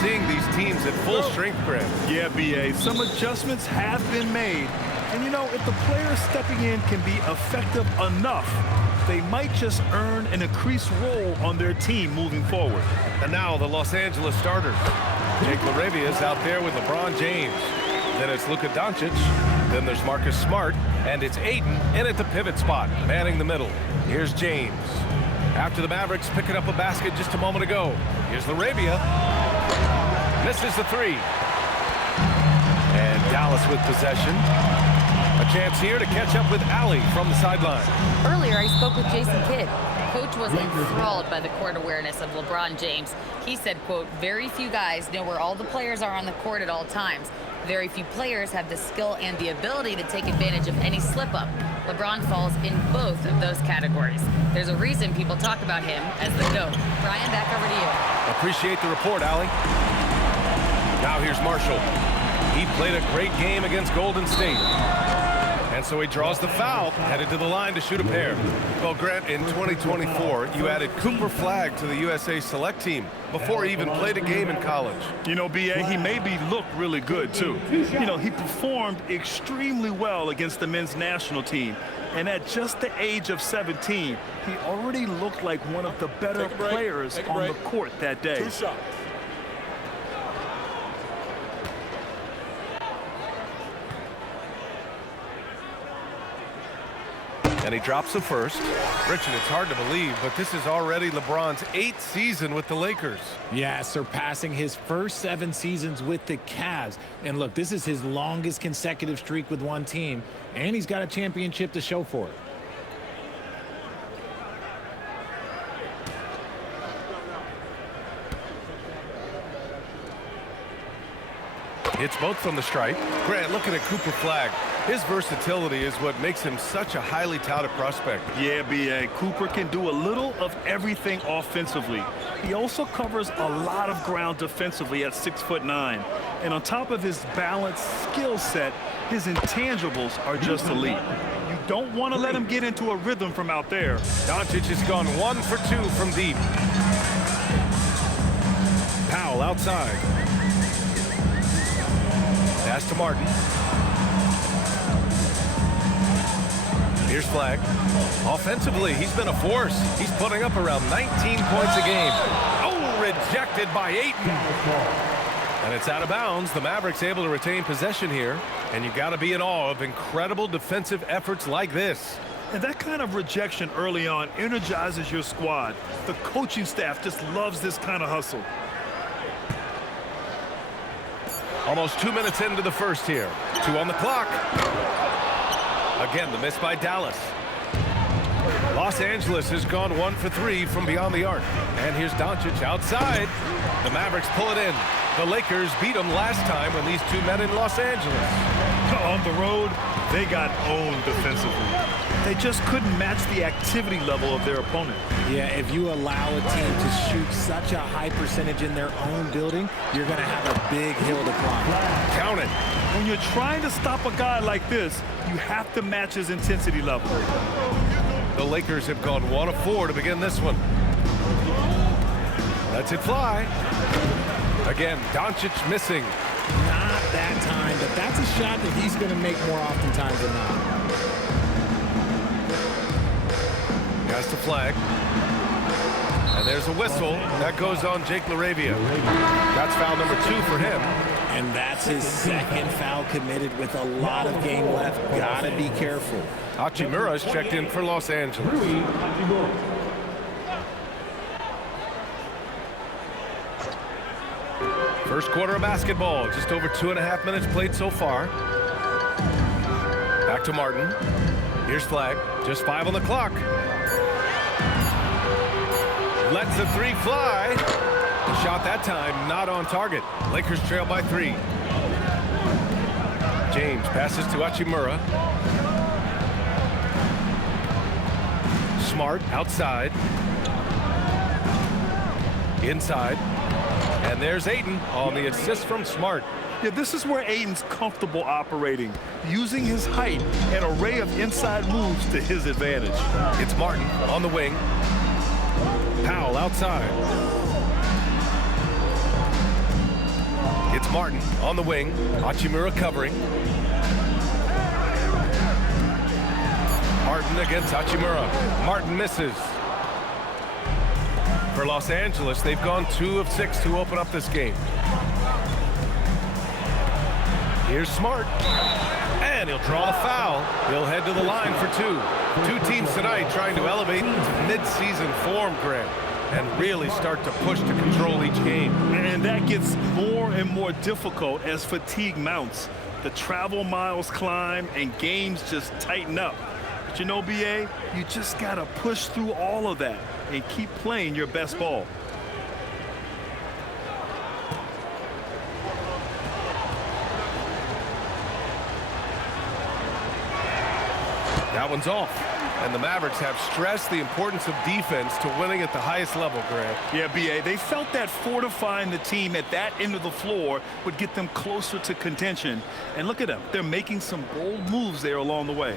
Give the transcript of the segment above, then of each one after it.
seeing these teams at full strength, Grant. Yeah, B.A. Some adjustments have been made. And, you know, if the players stepping in can be effective enough, they might just earn an increased role on their team moving forward. And now the Los Angeles starters. Jake LaRavia is out there with LeBron James. Then it's Luka Doncic. Then there's Marcus Smart. And it's Ayton in at the pivot spot, manning the middle. Here's James. After the Mavericks picking up a basket just a moment ago. Here's LaRavia. Misses the three. And Dallas with possession. A chance here to catch up with Allie from the sideline. Earlier, I spoke with Jason Kidd. Coach was enthralled by the court awareness of LeBron James. He said, quote, very few guys know where all the players are on the court at all times. Very few players have the skill and the ability to take advantage of any slip-up. LeBron falls in both of those categories. There's a reason people talk about him as the GOAT. Brian, back over to you. Appreciate the report, Allie. Now here's Marshall. He played a great game against Golden State. And so he draws the foul, headed to the line to shoot a pair. Well, Grant, in 2024, you added Cooper Flagg to the USA Select team before he even played a game in college. You know, B.A., he made me look really good, too. You know, he performed extremely well against the men's national team. And at just the age of 17, he already looked like one of the better players on the court that day. Two shots. And he drops the first. Richard, it's hard to believe, but this is already LeBron's 8th season with the Lakers. Yeah, surpassing his first 7 seasons with the Cavs. And look, this is his longest consecutive streak with one team, and he's got a championship to show for it. It's both from the stripe. Grant, looking at Cooper Flagg, his versatility is what makes him such a highly touted prospect. Yeah, B.A. Cooper can do a little of everything offensively. He also covers a lot of ground defensively at 6'9". And on top of his balanced skill set, his intangibles are just elite. You don't want to let him get into a rhythm from out there. Doncic has gone 1 for 2 from deep. Powell outside. Pass to Martin. Here's Flagg. Offensively, he's been a force. He's putting up around 19 points a game. Oh, rejected by Ayton. And it's out of bounds. The Mavericks able to retain possession here. And you got to be in awe of incredible defensive efforts like this. And that kind of rejection early on energizes your squad. The coaching staff just loves this kind of hustle. Almost 2 minutes into the first here. 2 on the clock. Again, the miss by Dallas. Los Angeles has gone 1 for 3 from beyond the arc. And here's Doncic outside. The Mavericks pull it in. The Lakers beat them last time when these two met in Los Angeles. On the road, they got owned defensively. They just couldn't match the activity level of their opponent. Yeah, if you allow a team to shoot such a high percentage in their own building, you're going to have a big hill to climb. Count it. When you're trying to stop a guy like this, you have to match his intensity level. The Lakers have gone 1 of 4 to begin this one. Lets it fly. Again, Doncic missing. Not that time, but that's a shot that he's going to make more oftentimes than not. Has to Flagg. And there's a whistle. That goes on Jake LaRavia. That's foul number 2 for him. And that's his second foul committed with a lot of game left. Gotta be careful. Hachimura's checked in for Los Angeles. First quarter of basketball. Just over 2.5 minutes played so far. Back to Martin. Here's Flagg. Just 5 on the clock. Lets the 3 fly. The shot that time not on target. Lakers trail by 3. James passes to Hachimura. Smart outside. Inside. And there's Ayton on the assist from Smart. Yeah, this is where Ayton's comfortable operating, using his height and array of inside moves to his advantage. It's Martin on the wing. Powell outside. It's Martin on the wing. Hachimura covering. Martin against Hachimura. Martin misses. For Los Angeles, they've gone 2 of 6 to open up this game. Here's Smart. And he'll draw the foul. He'll head to the line for 2. 2 teams tonight trying to elevate to mid-season form, Grant, and really start to push to control each game. And that gets more and more difficult as fatigue mounts. The travel miles climb and games just tighten up. But you know, BA, you just got to push through all of that and keep playing your best ball. That one's off. And the Mavericks have stressed the importance of defense to winning at the highest level, Grant. Yeah, BA, they felt that fortifying the team at that end of the floor would get them closer to contention. And look at them. They're making some bold moves there along the way.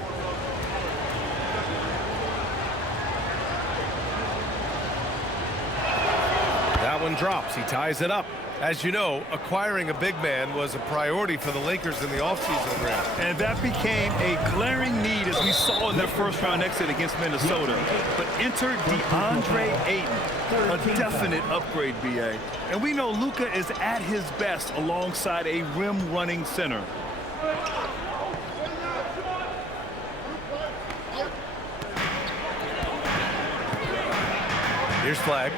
That one drops. He ties it up. As you know, acquiring a big man was a priority for the Lakers in the offseason, Grant. And that became a glaring need as we saw in their first-round exit against Minnesota. But enter DeAndre Ayton, a definite upgrade, BA. And we know Luka is at his best alongside a rim-running center. Here's Flag.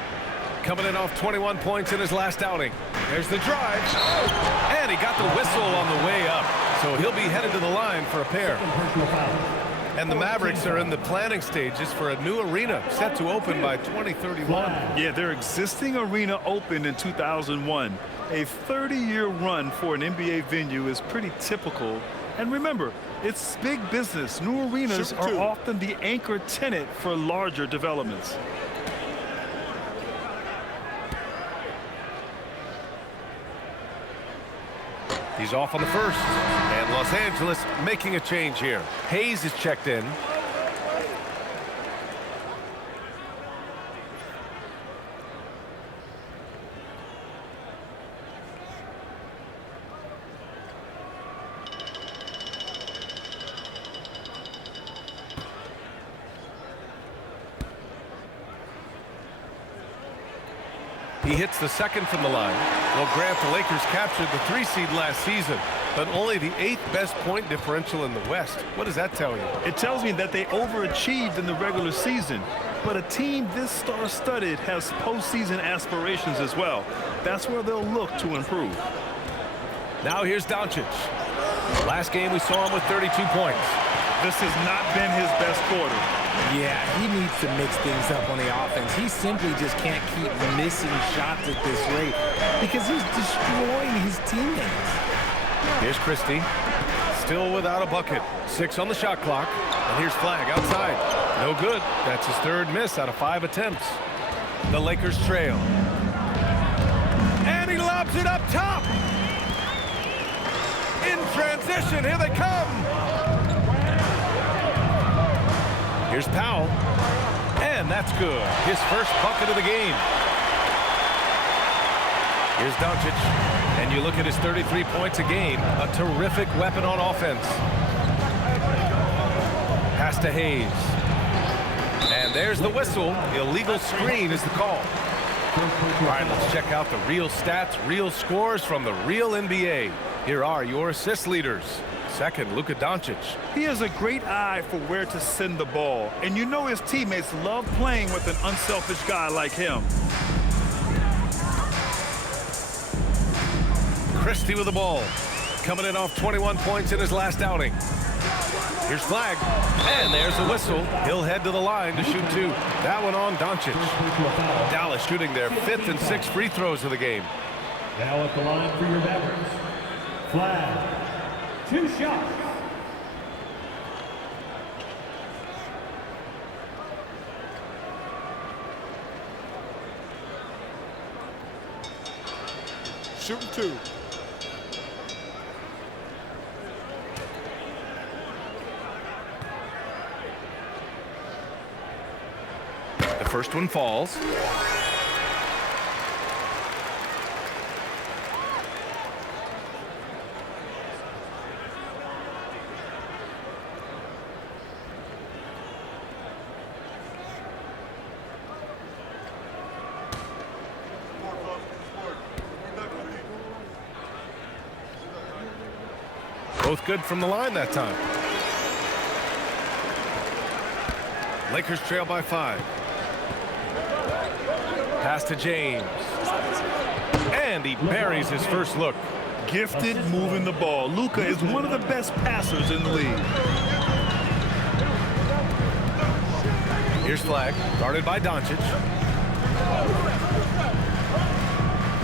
Coming in off 21 points in his last outing. There's the drive. And he got the whistle on the way up. So he'll be headed to the line for a pair. And the Mavericks are in the planning stages for a new arena set to open by 2031. Yeah, their existing arena opened in 2001. A 30-year run for an NBA venue is pretty typical. And remember, it's big business. New arenas are often the anchor tenant for larger developments. He's off on the first. And Los Angeles making a change here. Hayes is checked in. He hits the second from the line. Well, Grant, the Lakers captured the 3 seed last season, but only the 8th best point differential in the West. What does that tell you? It tells me that they overachieved in the regular season, but a team this star-studded has postseason aspirations as well. That's where they'll look to improve. Now here's Doncic. Last game we saw him with 32 points. This has not been his best quarter. Yeah, he needs to mix things up on the offense. He simply just can't keep missing shots at this rate because he's destroying his teammates. Here's Christie. Still without a bucket. 6 on the shot clock. And here's Flag outside. No good. That's his 3rd miss out of 5 attempts. The Lakers trail. And he lobs it up top. In transition. Here they come. Here's Powell. And that's good. His first bucket of the game. Here's Doncic. And you look at his 33 points a game. A terrific weapon on offense. Pass to Hayes. And there's the whistle. Illegal screen is the call. All right, let's check out the real stats, real scores from the real NBA. Here are your assist leaders. Second, Luka Doncic. He has a great eye for where to send the ball. And you know his teammates love playing with an unselfish guy like him. Christie with the ball. Coming in off 21 points in his last outing. Here's Flag. And there's the whistle. He'll head to the line to shoot 2. That one on Doncic. Dallas shooting their 5th and 6th free throws of the game. Now at the line for your Mavericks. Flag. 2 shots. Shooting 2. The first one falls. Both good from the line that time. Lakers trail by 5. Pass to James. And he buries his first look. Gifted moving the ball. Luka is one of the best passers in the league. Here's Flag, guarded by Doncic.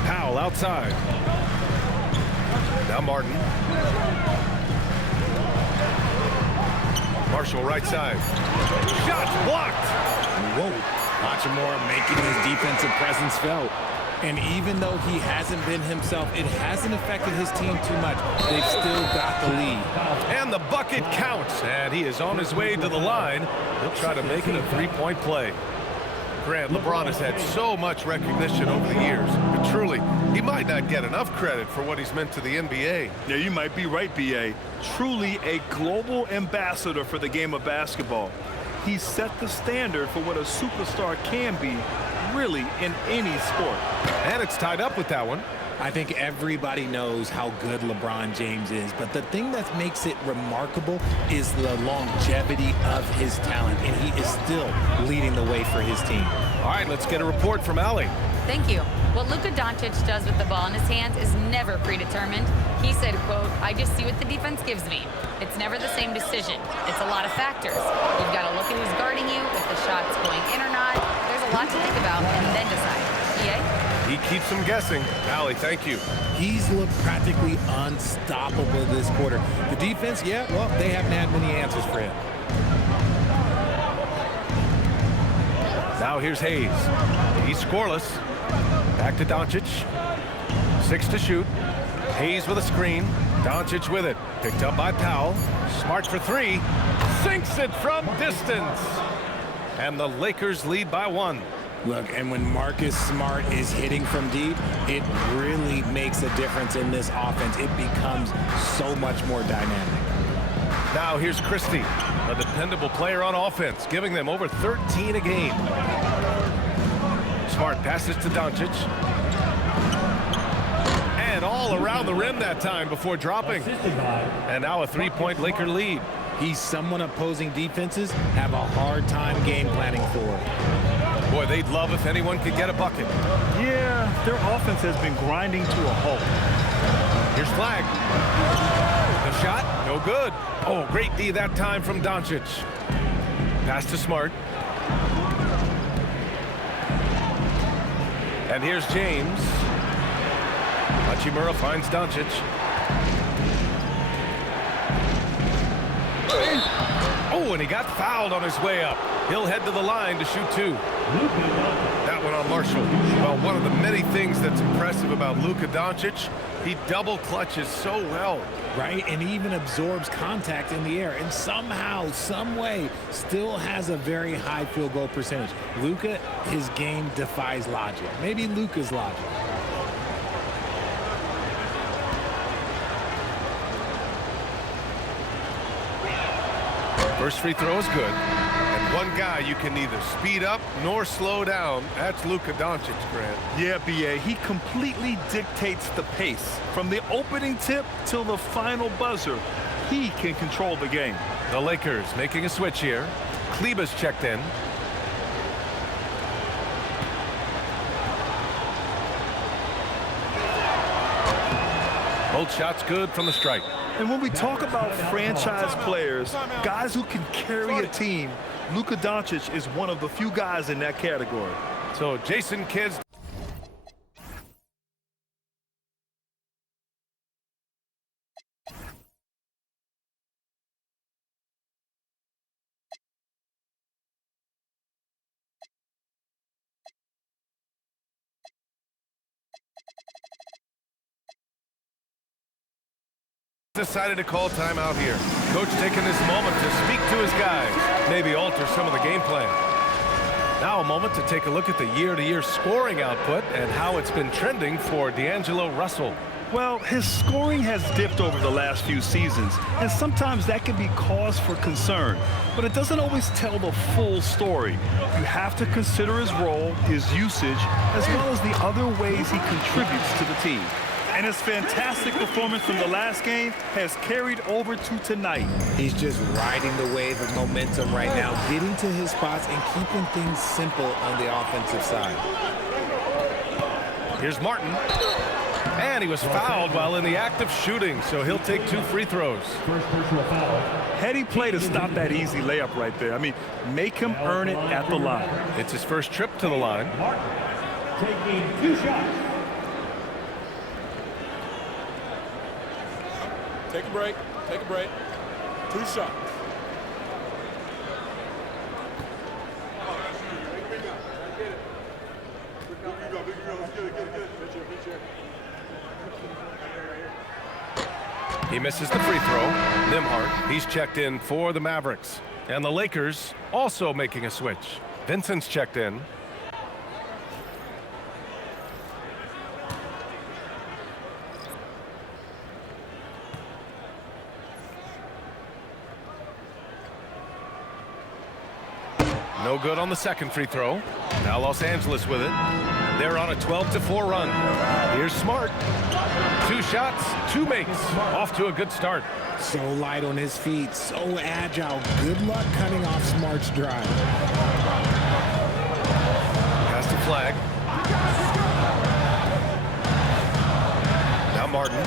Powell outside. Now Martin. Marshall right side. Shots blocked. Whoa. Hachimura making his defensive presence felt. And even though he hasn't been himself, it hasn't affected his team too much. They've still got the lead. And the bucket counts. And he is on his way to the line. He'll try to make it a three-point play. Grant, LeBron has had so much recognition over the years. But truly, he might not get enough credit for what he's meant to the NBA. Yeah, you might be right, B.A. Truly a global ambassador for the game of basketball. He set the standard for what a superstar can be, really, in any sport. And it's tied up with that one. I think everybody knows how good LeBron James is, but the thing that makes it remarkable is the longevity of his talent, and he is still leading the way for his team. All right, let's get a report from Allie. Thank you. What Luka Doncic does with the ball in his hands is never predetermined. He said, quote, "I just see what the defense gives me. It's never the same decision. It's a lot of factors. You've got to look at who's guarding you, if the shot's going in or not. There's a lot to think about and then decide." EA? He keeps them guessing. Allie, thank you. He's looked practically unstoppable this quarter. The defense, yeah, well, they haven't had many answers for him. Now here's Hayes. He's scoreless. Back to Doncic. 6 to shoot. Hayes with a screen. Doncic with it. Picked up by Powell. Smart for 3. Sinks it from distance. And the Lakers lead by 1. Look, and when Marcus Smart is hitting from deep, it really makes a difference in this offense. It becomes so much more dynamic. Now here's Christie, a dependable player on offense, giving them over 13 a game. Smart passes to Doncic. And all around the rim that time before dropping. And now a three-point Laker lead. He's someone opposing defenses have a hard time game planning for. Boy, they'd love if anyone could get a bucket. Yeah, their offense has been grinding to a halt. Here's Flag. The shot, no good. Oh, great D that time from Doncic. Pass to Smart. And here's James. Hachimura finds Doncic. Oh, and he got fouled on his way up. He'll head to the line to shoot 2. That one on Marshall. Well, one of the many things that's impressive about Luka Doncic, he double clutches so well. Right, and he even absorbs contact in the air, and somehow, some way, still has a very high field goal percentage. Luka, his game defies logic. Maybe Luka's logic. First free throw is good. And one guy you can neither speed up nor slow down. That's Luka Doncic, Grant. Yeah, B.A., he completely dictates the pace. From the opening tip till the final buzzer, he can control the game. The Lakers making a switch here. Kleber's checked in. Both shots good from the stripe. And when we talk about franchise players, guys who can carry a team, Luka Doncic is one of the few guys in that category. So Jason Kidd's decided to call timeout here. Coach taking this moment to speak to his guys, maybe alter some of the game plan. Now a moment to take a look at the year-to-year scoring output and how it's been trending for D'Angelo Russell. Well, his scoring has dipped over the last few seasons, and sometimes that can be cause for concern. But it doesn't always tell the full story. You have to consider his role, his usage, as well as the other ways he contributes to the team. And his fantastic performance from the last game has carried over to tonight. He's just riding the wave of momentum right now, getting to his spots and keeping things simple on the offensive side. Here's Martin. And he was fouled while in the act of shooting, so he'll take 2 free throws. First personal foul. Heady play to stop that easy layup right there. I mean, make him earn it at the line. It's his first trip to the line. Martin taking 2 shots. Take a break. Take a break. 2 shots. He misses the free throw. Nembhard, he's checked in for the Mavericks. And the Lakers also making a switch. Vincent's checked in. No good on the second free throw. Now Los Angeles with it. They're on a 12-4 run. Here's Smart. 2 shots, 2 makes. Off to a good start. So light on his feet, so agile. Good luck cutting off Smart's drive. Pass to Flag. Now Martin.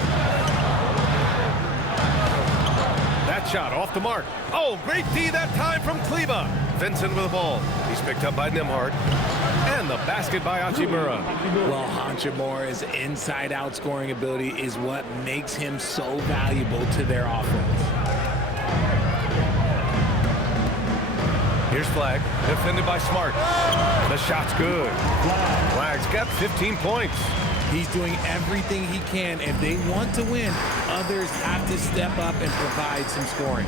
That shot off the mark. Oh, great D that time from Kleba. Vincent with the ball. He's picked up by Nembhard. And the basket by Hachimura. Well, Hachimura's inside-out scoring ability is what makes him so valuable to their offense. Here's Flag, defended by Smart. The shot's good. Flag's got 15 points. He's doing everything he can. If they want to win, others have to step up and provide some scoring.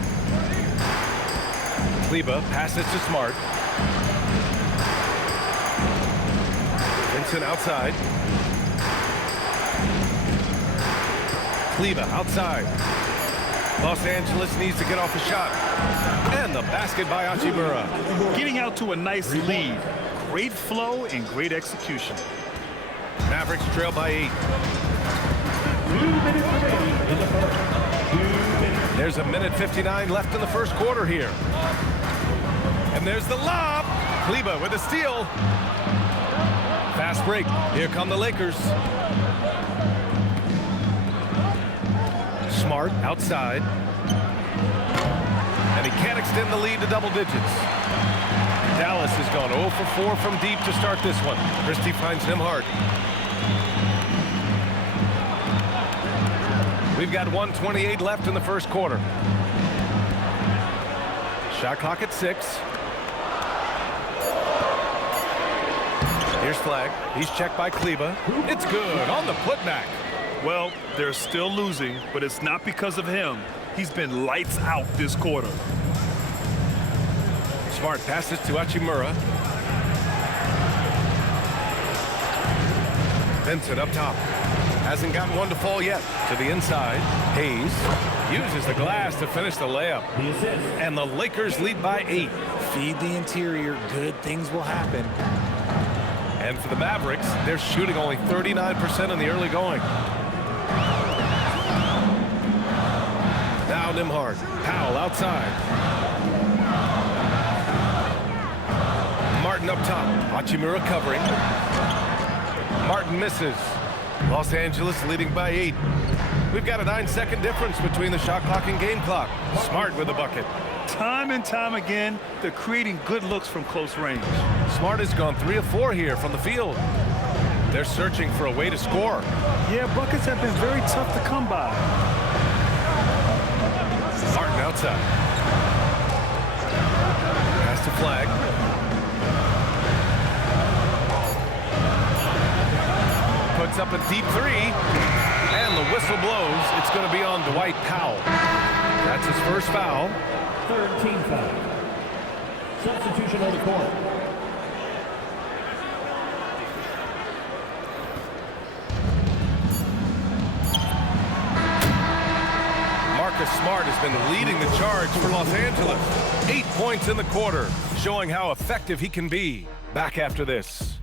Kleba passes to Smart. Vincent outside. Kleba outside. Los Angeles needs to get off a shot. And the basket by Hachimura. Getting out to a nice lead. Great flow and great execution. Mavericks trail by 8. 2 minutes remaining in the first. 2 minutes. There's a minute 59 left in the first quarter here. And there's the lob. Kleba with a steal. Fast break. Here come the Lakers. Smart outside. And he can't extend the lead to double digits. Dallas has gone 0 for 4 from deep to start this one. Christie finds Nembhard. We've got 1:28 left in the first quarter. Shot clock at 6. Here's Flag. He's checked by Kleba. It's good on the putback. Well, they're still losing, but it's not because of him. He's been lights out this quarter. Smart passes to Hachimura. Vincent up top. Hasn't gotten one to fall yet. To the inside. Hayes uses the glass to finish the layup. The assist. And the Lakers lead by 8. Feed the interior. Good things will happen. And for the Mavericks, they're shooting only 39% in the early going. Now Nembhard. Powell outside. Martin up top. Hachimura covering. Martin misses. Los Angeles leading by 8. We've got a 9-second difference between the shot clock and game clock. Smart with the bucket. Time and time again, they're creating good looks from close range. Smart has gone 3 of 4 here from the field. They're searching for a way to score. Yeah, buckets have been very tough to come by. Martin outside. Pass to Flag. Puts up a deep 3. And the whistle blows. It's going to be on Dwight Powell. That's his first foul. Third team foul. Substitution on the court. Marcus Smart has been leading the charge for Los Angeles. 8 points in the quarter, showing how effective he can be. Back after this.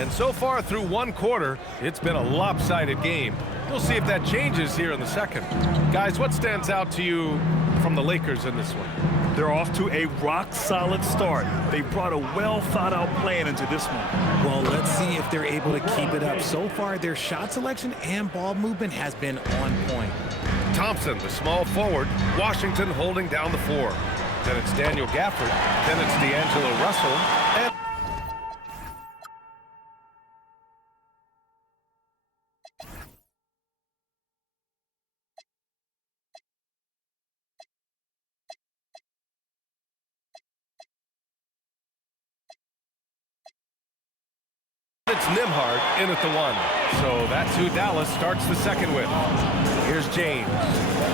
And so far through one quarter, it's been a lopsided game. We'll see if that changes here in the second. Guys, what stands out to you from the Lakers in this one? They're off to a rock-solid start. They brought a well-thought-out plan into this one. Well, let's see if they're able to keep it up. So far, their shot selection and ball movement has been on point. Thompson, the small forward. Washington holding down the floor. Then it's Daniel Gafford. Then it's D'Angelo Russell. And it's Nembhard in at the 1. So that's who Dallas starts the second with. Here's James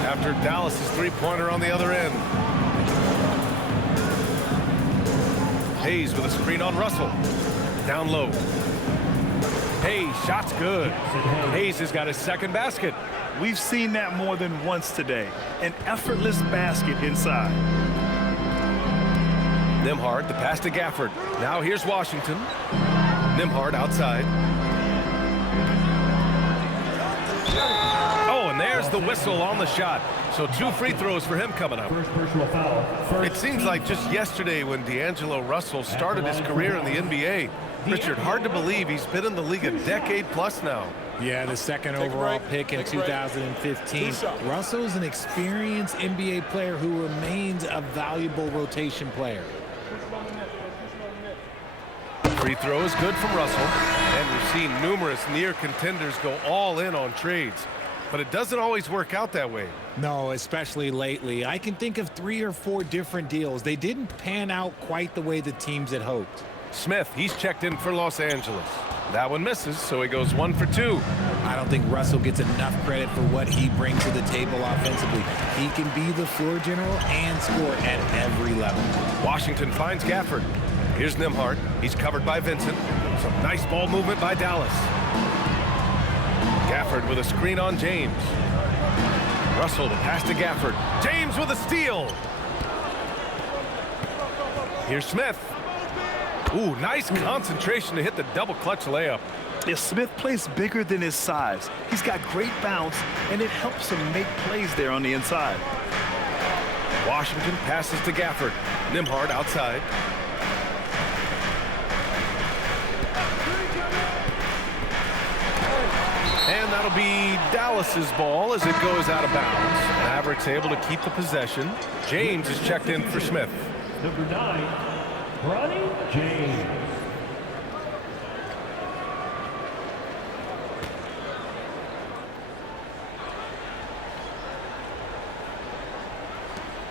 after Dallas's three-pointer on the other end. Hayes with a screen on Russell. Down low. Hayes, shot's good. Hayes has got his second basket. We've seen that more than once today. An effortless basket inside. Nembhard, the pass to Gafford. Now here's Washington. Nembhard outside. Oh, and there's the whistle on the shot. So 2 free throws for him coming up. First personal foul. It seems like just yesterday when D'Angelo Russell started his career in the NBA. Richard, hard to believe he's been in the league a decade plus now. Yeah, the second overall pick in 2015. Russell's an experienced NBA player who remains a valuable rotation player. Free throw is good from Russell. And we've seen numerous near contenders go all in on trades. But it doesn't always work out that way. No, especially lately. I can think of 3 or 4 different deals. They didn't pan out quite the way the teams had hoped. Smith, he's checked in for Los Angeles. That one misses, so he goes 1 for 2. I don't think Russell gets enough credit for what he brings to the table offensively. He can be the floor general and score at every level. Washington finds Gafford. Here's Nembhard. He's covered by Vincent. Some nice ball movement by Dallas. Gafford with a screen on James. Russell, the pass to Gafford. James with a steal. Here's Smith. Ooh, nice concentration to hit the double clutch layup. If Smith plays bigger than his size, he's got great bounce, and it helps him make plays there on the inside. Washington passes to Gafford. Nembhard outside. And that'll be Dallas's ball as it goes out of bounds. Mavericks able to keep the possession. James is checked in for Smith. Number 9, Bronny James.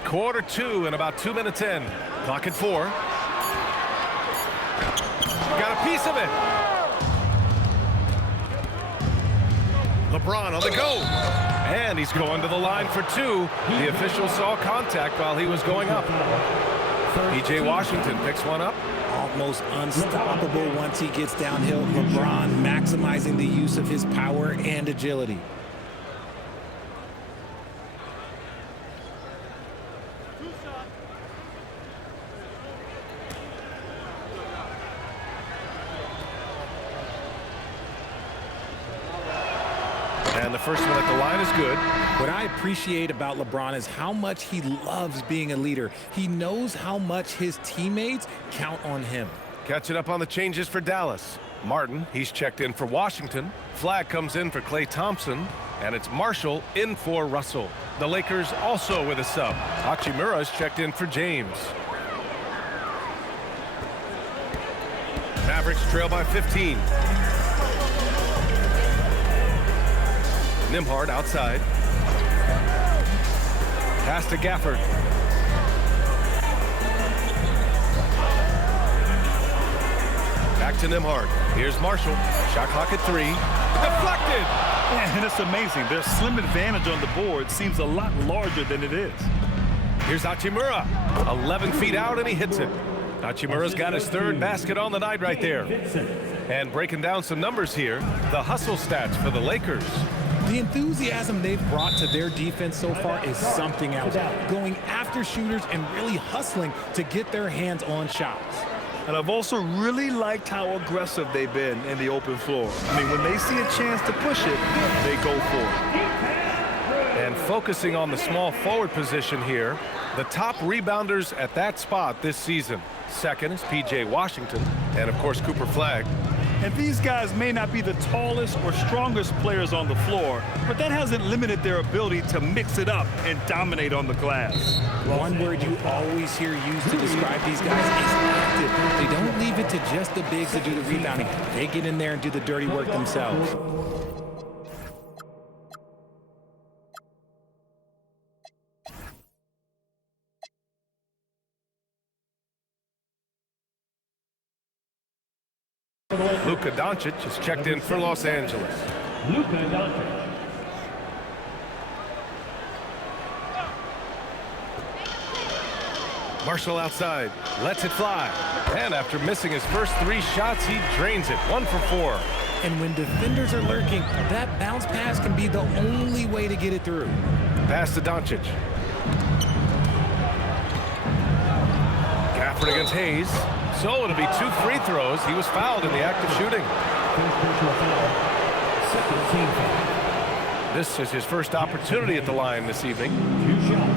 Quarter 2 and about 2 minutes in. Clock at 4. Got a piece of it. LeBron on the go. And he's going to the line for 2. The official saw contact while he was going up. P.J. Washington picks one up. Almost unstoppable once he gets downhill. LeBron maximizing the use of his power and agility. And the first one at the line is good. What I appreciate about LeBron is how much he loves being a leader. He knows how much his teammates count on him. Catching up on the changes for Dallas. Martin, he's checked in for Washington. Flag comes in for Klay Thompson. And it's Marshall in for Russell. The Lakers also with a sub. Hachimura's checked in for James. Mavericks trail by 15. Nembhard outside. Pass to Gafford. Back to Nembhard. Here's Marshall. Shot clock at 3. Deflected! Man, and it's amazing. Their slim advantage on the board seems a lot larger than it is. Here's Hachimura. 11 feet out, and he hits it. Hachimura's got his 3rd basket on the night right there. And breaking down some numbers here, the hustle stats for the Lakers. The enthusiasm they've brought to their defense so far is something else. Going after shooters and really hustling to get their hands on shots. And I've also really liked how aggressive they've been in the open floor. I mean, when they see a chance to push it, they go for it. And focusing on the small forward position here, the top rebounders at that spot this season. Second is P.J. Washington, and of course Cooper Flagg. And these guys may not be the tallest or strongest players on the floor, but that hasn't limited their ability to mix it up and dominate on the glass. One word you always hear used to describe these guys is active. They don't leave it to just the bigs to do the rebounding. They get in there and do the dirty work themselves. Luka Doncic is checked in for Los Angeles. Luka Doncic. Marshall outside, lets it fly. And after missing his first 3 shots, he drains it, 1 for 4. And when defenders are lurking, that bounce pass can be the only way to get it through. Pass to Doncic. Gafford against Hayes. So it'll be 2 free throws. He was fouled in the act of shooting. Second team foul. This is his first opportunity at the line this evening. 2 shots.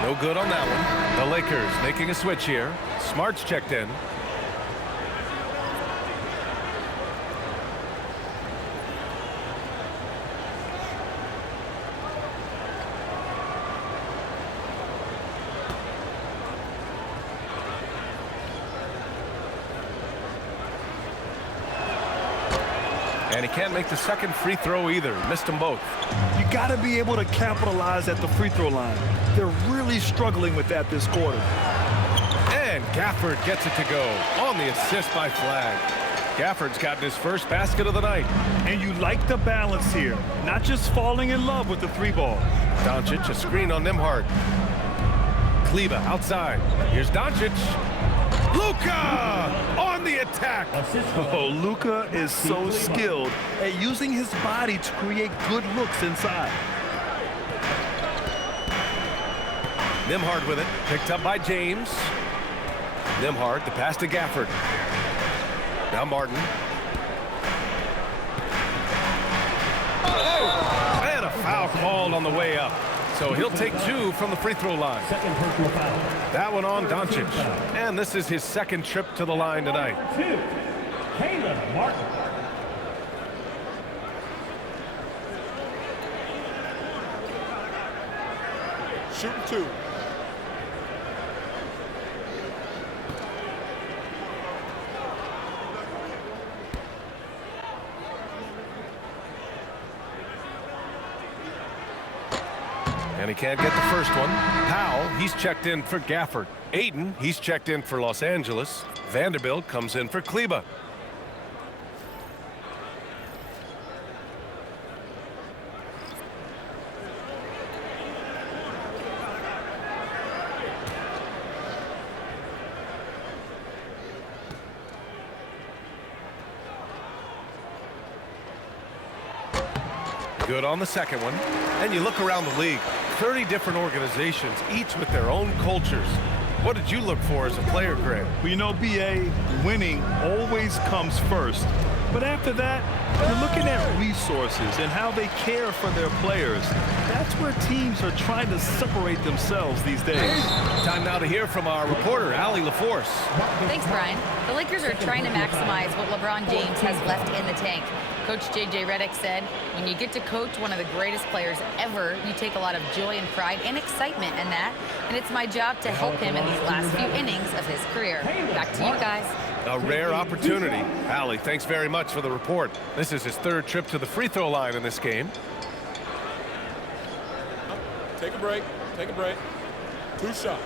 No good on that one. The Lakers making a switch here. Smart's checked in. And he can't make the second free throw either. Missed them both. You got to be able to capitalize at the free throw line. They're really struggling with that this quarter. And Gafford gets it to go on the assist by Flagg. Gafford's gotten his first basket of the night. And you like the balance here, not just falling in love with the 3-ball. Doncic, a screen on Nembhard. Kleber outside. Here's Doncic. Luka on the attack. Oh, Luka is so skilled at using his body to create good looks inside. Nembhard with it, picked up by James. Nembhard, the pass to Gafford. Now Martin. And a foul called on the way up. So he'll take 2 from the free throw line. Second personal foul. That one on Doncic. And this is his second trip to the line tonight. 2. Caleb Martin. Shooting 2. And he can't get the first one. Powell, he's checked in for Gafford. Ayton, he's checked in for Los Angeles. Vanderbilt comes in for Kleber. Good on the second one. And you look around the league, 30 different organizations, each with their own cultures. What did you look for as a player, Greg? Well, you know, BA, winning always comes first. But after that, you're looking at resources and how they care for their players. That's where teams are trying to separate themselves these days. Time now to hear from our reporter, Allie LaForce. Thanks, Brian. The Lakers are trying to maximize what LeBron James has left in the tank. Coach J.J. Redick said, when you get to coach one of the greatest players ever, you take a lot of joy and pride and excitement in that. And it's my job to help him in these last few innings of his career. Back to you guys. A rare opportunity. Allie, thanks very much for the report. This is his third trip to the free throw line in this game. Take a break. Take a break. 2 shots.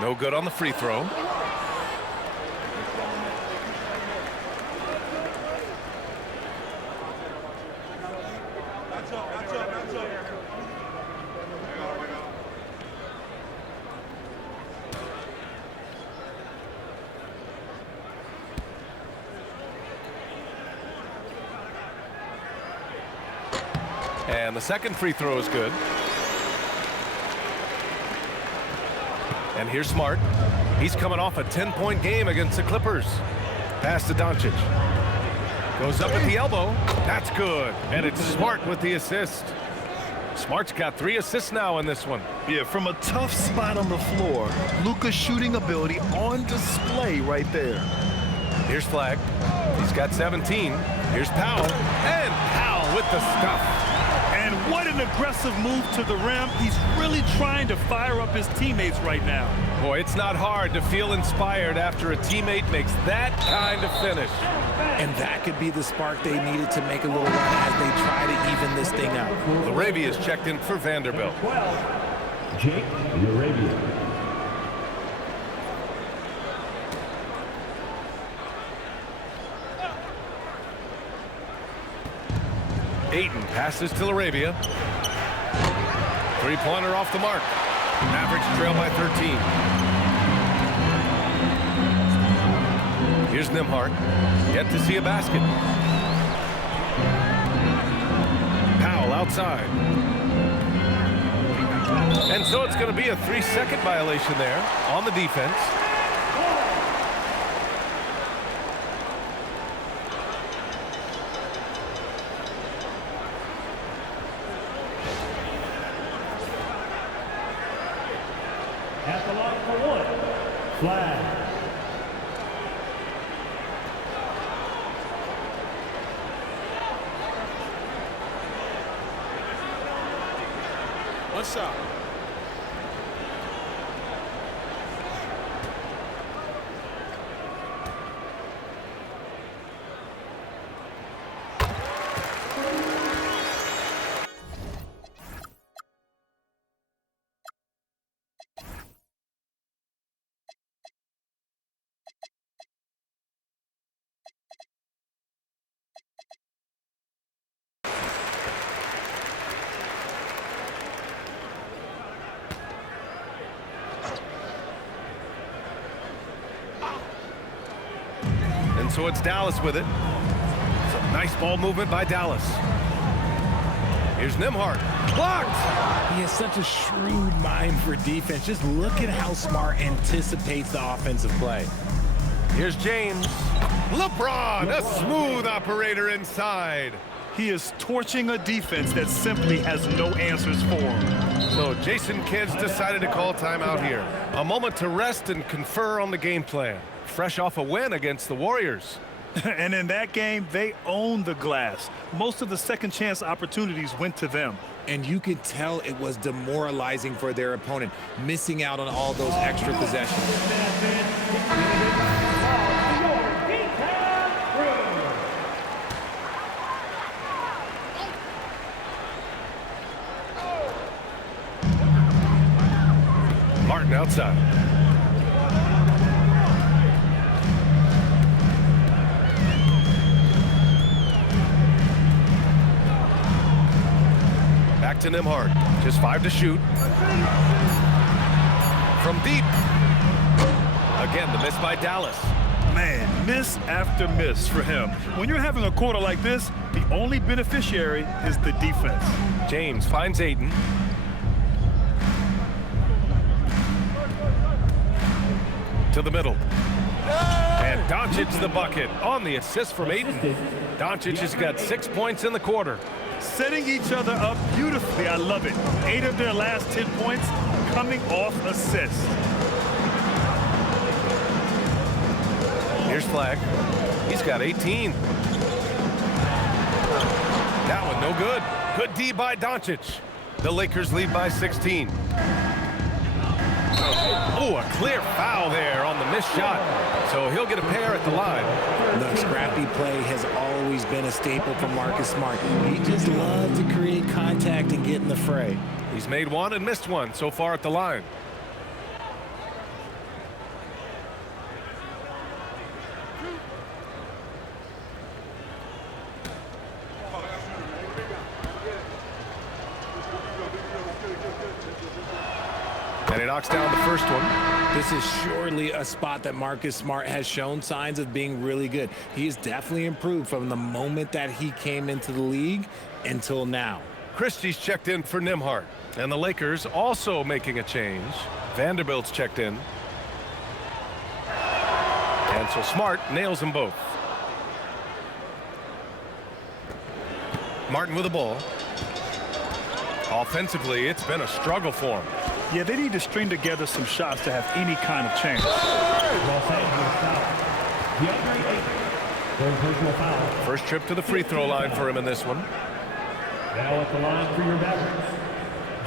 No good on the free throw. And the second free throw is good. And here's Smart. He's coming off a 10-point game against the Clippers. Pass to Doncic. Goes up at the elbow. That's good. And it's Smart with the assist. Smart's got 3 assists now in this one. Yeah, from a tough spot on the floor, Luka's shooting ability on display right there. Here's Flag. He's got 17. Here's Powell. And Powell with the stuff. And what an aggressive move to the rim. He's really trying to fire up his teammates right now. Boy, it's not hard to feel inspired after a teammate makes that kind of finish. And that could be the spark they needed to make a little run as they try to even this thing out. Larabia's checked in for Vanderbilt. 12, Jake Larabia. Ayton passes to Larabia. Three-pointer off the mark. Mavericks trail by 13. Here's Nembhard. Yet to see a basket. Powell outside. And so it's going to be a 3-second violation there on the defense. At the line for 1, Flag. One shot. And so it's Dallas with it. Some nice ball movement by Dallas. Here's Nembhard. Blocked! He has such a shrewd mind for defense. Just look at how Smart anticipates the offensive play. Here's James. LeBron, a smooth operator inside. He is torching a defense that simply has no answers for him. So Jason Kidd's decided to call timeout here. A moment to rest and confer on the game plan. Fresh off a win against the Warriors. And in that game, they owned the glass. Most of the second chance opportunities went to them. And you could tell it was demoralizing for their opponent, missing out on all those extra possessions. Martin outside. Back to Nembhard. Just 5 to shoot. From deep. Again, the miss by Dallas. Man, miss after miss for him. When you're having a quarter like this, the only beneficiary is the defense. James finds Ayton. To the middle. And Doncic the bucket on the assist from Ayton. Doncic has got 6 points in the quarter. Setting each other up beautifully. I love it. 8 of their last 10 points coming off assists. Here's Flag. He's got 18. That one no good. Good D by Doncic. The Lakers lead by 16. Oh, a clear foul there on the missed shot. So he'll get a pair at the line. The scrappy play has always been a staple for Marcus Smart. He just loves to create contact and get in the fray. He's made one and missed one so far at the line. And he knocks down the first one. This is surely a spot that Marcus Smart has shown signs of being really good. He has definitely improved from the moment that he came into the league until now. Christie's checked in for Nimhart. And the Lakers also making a change. Vanderbilt's checked in. And so Smart nails them both. Martin with the ball. Offensively, it's been a struggle for him. Yeah, they need to string together some shots to have any kind of chance. Los Angeles foul. DeAndre Ayton. Third personal foul. First trip to the free throw line for him in this one. Now at the line for your Mavericks,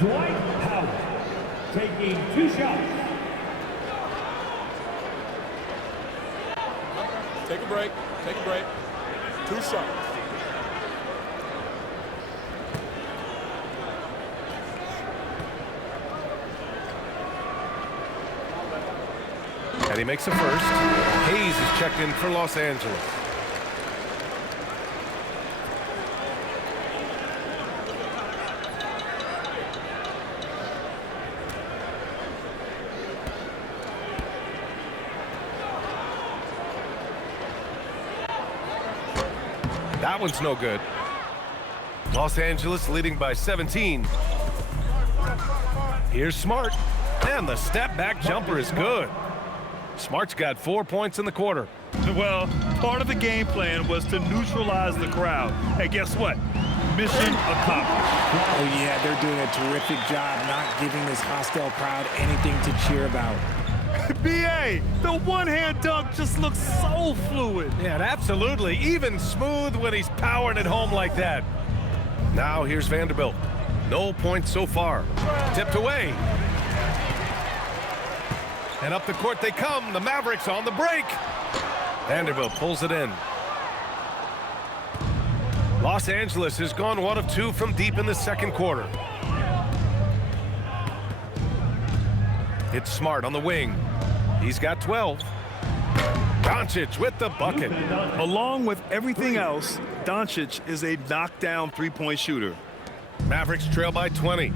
Dwight Howard, taking 2 shots. Take a break. Take a break. 2 shots. And he makes the first. Hayes is checked in for Los Angeles. That one's no good. Los Angeles leading by 17. Here's Smart. And the step back jumper is good. Smart's got 4 points in the quarter. Well, part of the game plan was to neutralize the crowd. And guess what? Mission accomplished. Oh, yeah, they're doing a terrific job not giving this hostile crowd anything to cheer about. B.A., the one-hand dunk just looks so fluid. Yeah, absolutely. Even smooth when he's powering it home like that. Now here's Vanderbilt. No points so far. Tipped away. And up the court they come. The Mavericks on the break. Vanderbilt pulls it in. Los Angeles has gone 1 of 2 from deep in the second quarter. It's Smart on the wing. He's got 12. Doncic with the bucket. Along with everything else, Doncic is a knockdown three-point shooter. Mavericks trail by 20.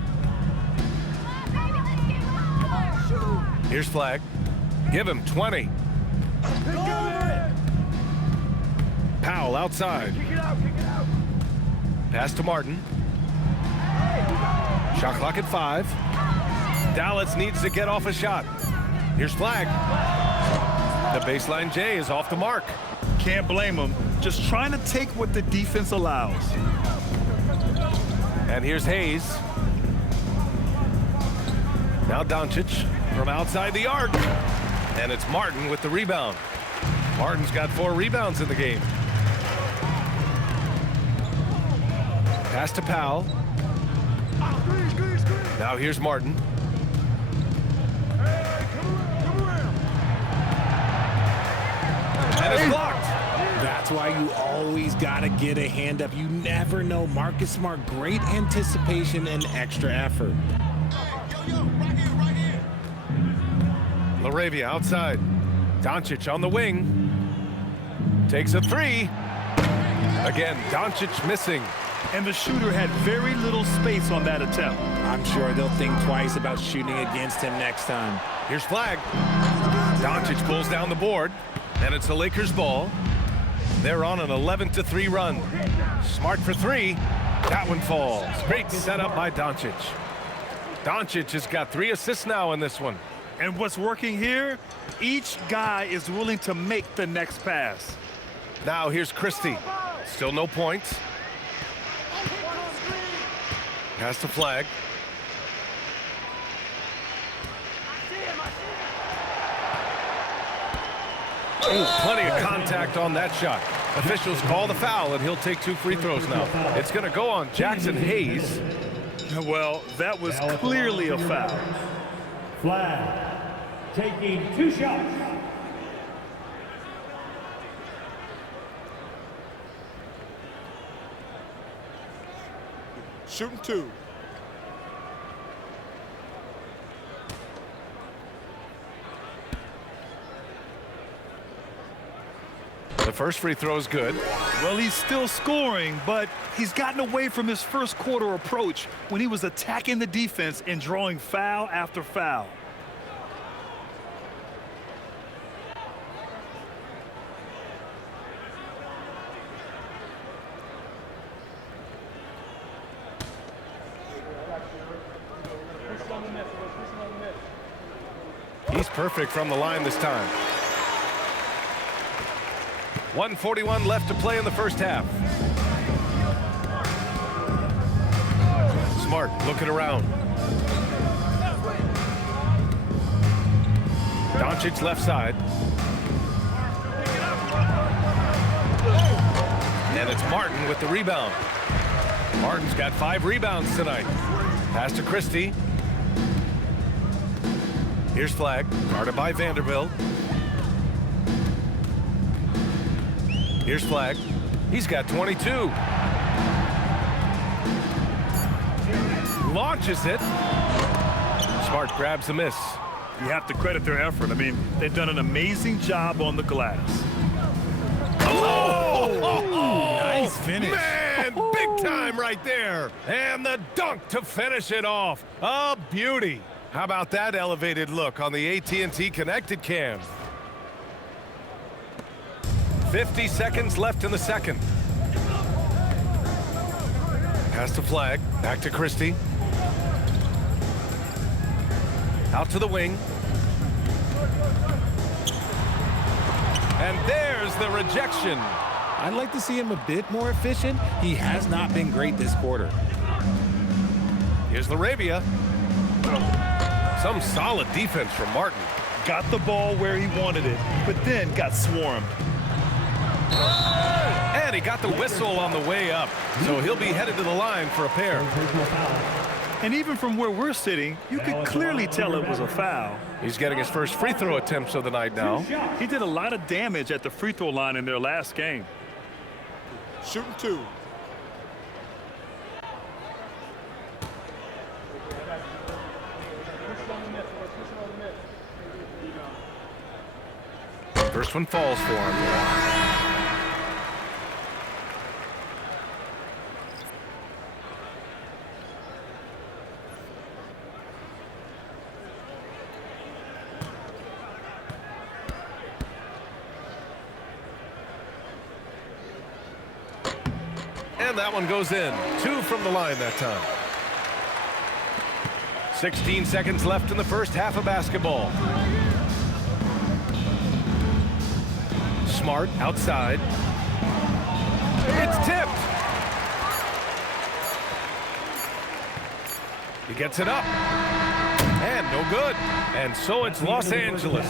Here's Flag. Give him 20. Powell outside. Pass to Martin. Shot clock at 5. Dallas needs to get off a shot. Here's Flag. The baseline J is off the mark. Can't blame him. Just trying to take what the defense allows. And here's Hayes. Now Doncic from outside the arc. And it's Martin with the rebound. Martin's got 4 rebounds in the game. Pass to Powell. Now here's Martin. And it's blocked. That's why you always got to get a hand up. You never know. Marcus Smart, great anticipation and extra effort. LaRavia outside. Doncic on the wing. Takes a 3. Again, Doncic missing. And the shooter had very little space on that attempt. I'm sure they'll think twice about shooting against him next time. Here's Flag. Doncic pulls down the board, and it's the Lakers' ball. They're on an 11-3 run. Smart for 3. That one falls. Great setup by Doncic. Doncic has got 3 assists now in this one. And what's working here, each guy is willing to make the next pass. Now here's Christie. Still no points. Pass to Flag. Oh, plenty of contact on that shot. Officials call the foul, and he'll take 2 free throws now. It's going to go on Jackson Hayes. Well, that was clearly a foul. Flag. Taking 2 shots. Shooting 2. The first free throw is good. Well, he's still scoring, but he's gotten away from his first quarter approach when he was attacking the defense and drawing foul after foul. perfect from the line this time. 1:41 left to play in the first half. Smart looking around. Doncic left side. And it's Martin with the rebound. Martin's got 5 rebounds tonight. Pass to Christie. Here's Flag, guarded by Vanderbilt. Here's Flag. He's got 22. Launches it. Smart grabs the miss. You have to credit their effort. I mean, they've done an amazing job on the glass. Oh! Nice finish. Man, big time right there. And the dunk to finish it off. A beauty. How about that elevated look on the AT&T Connected Cam? 50 seconds left in the second. Pass to Flag. Back to Christie. Out to the wing. And there's the rejection. I'd like to see him a bit more efficient. He has not been great this quarter. Here's LaRavia. Some solid defense from Martin. Got the ball where he wanted it, but then got swarmed. And he got the whistle on the way up. So he'll be headed to the line for a pair. And even from where we're sitting, you could clearly tell it was a foul. He's getting his first free throw attempts of the night now. He did a lot of damage at the free throw line in their last game. Shooting 2. First one falls for him. And that one goes in. 2 from the line that time. 16 seconds left in the first half of basketball. Smart outside. It's tipped. He gets it up. And no good. And so it's Los Angeles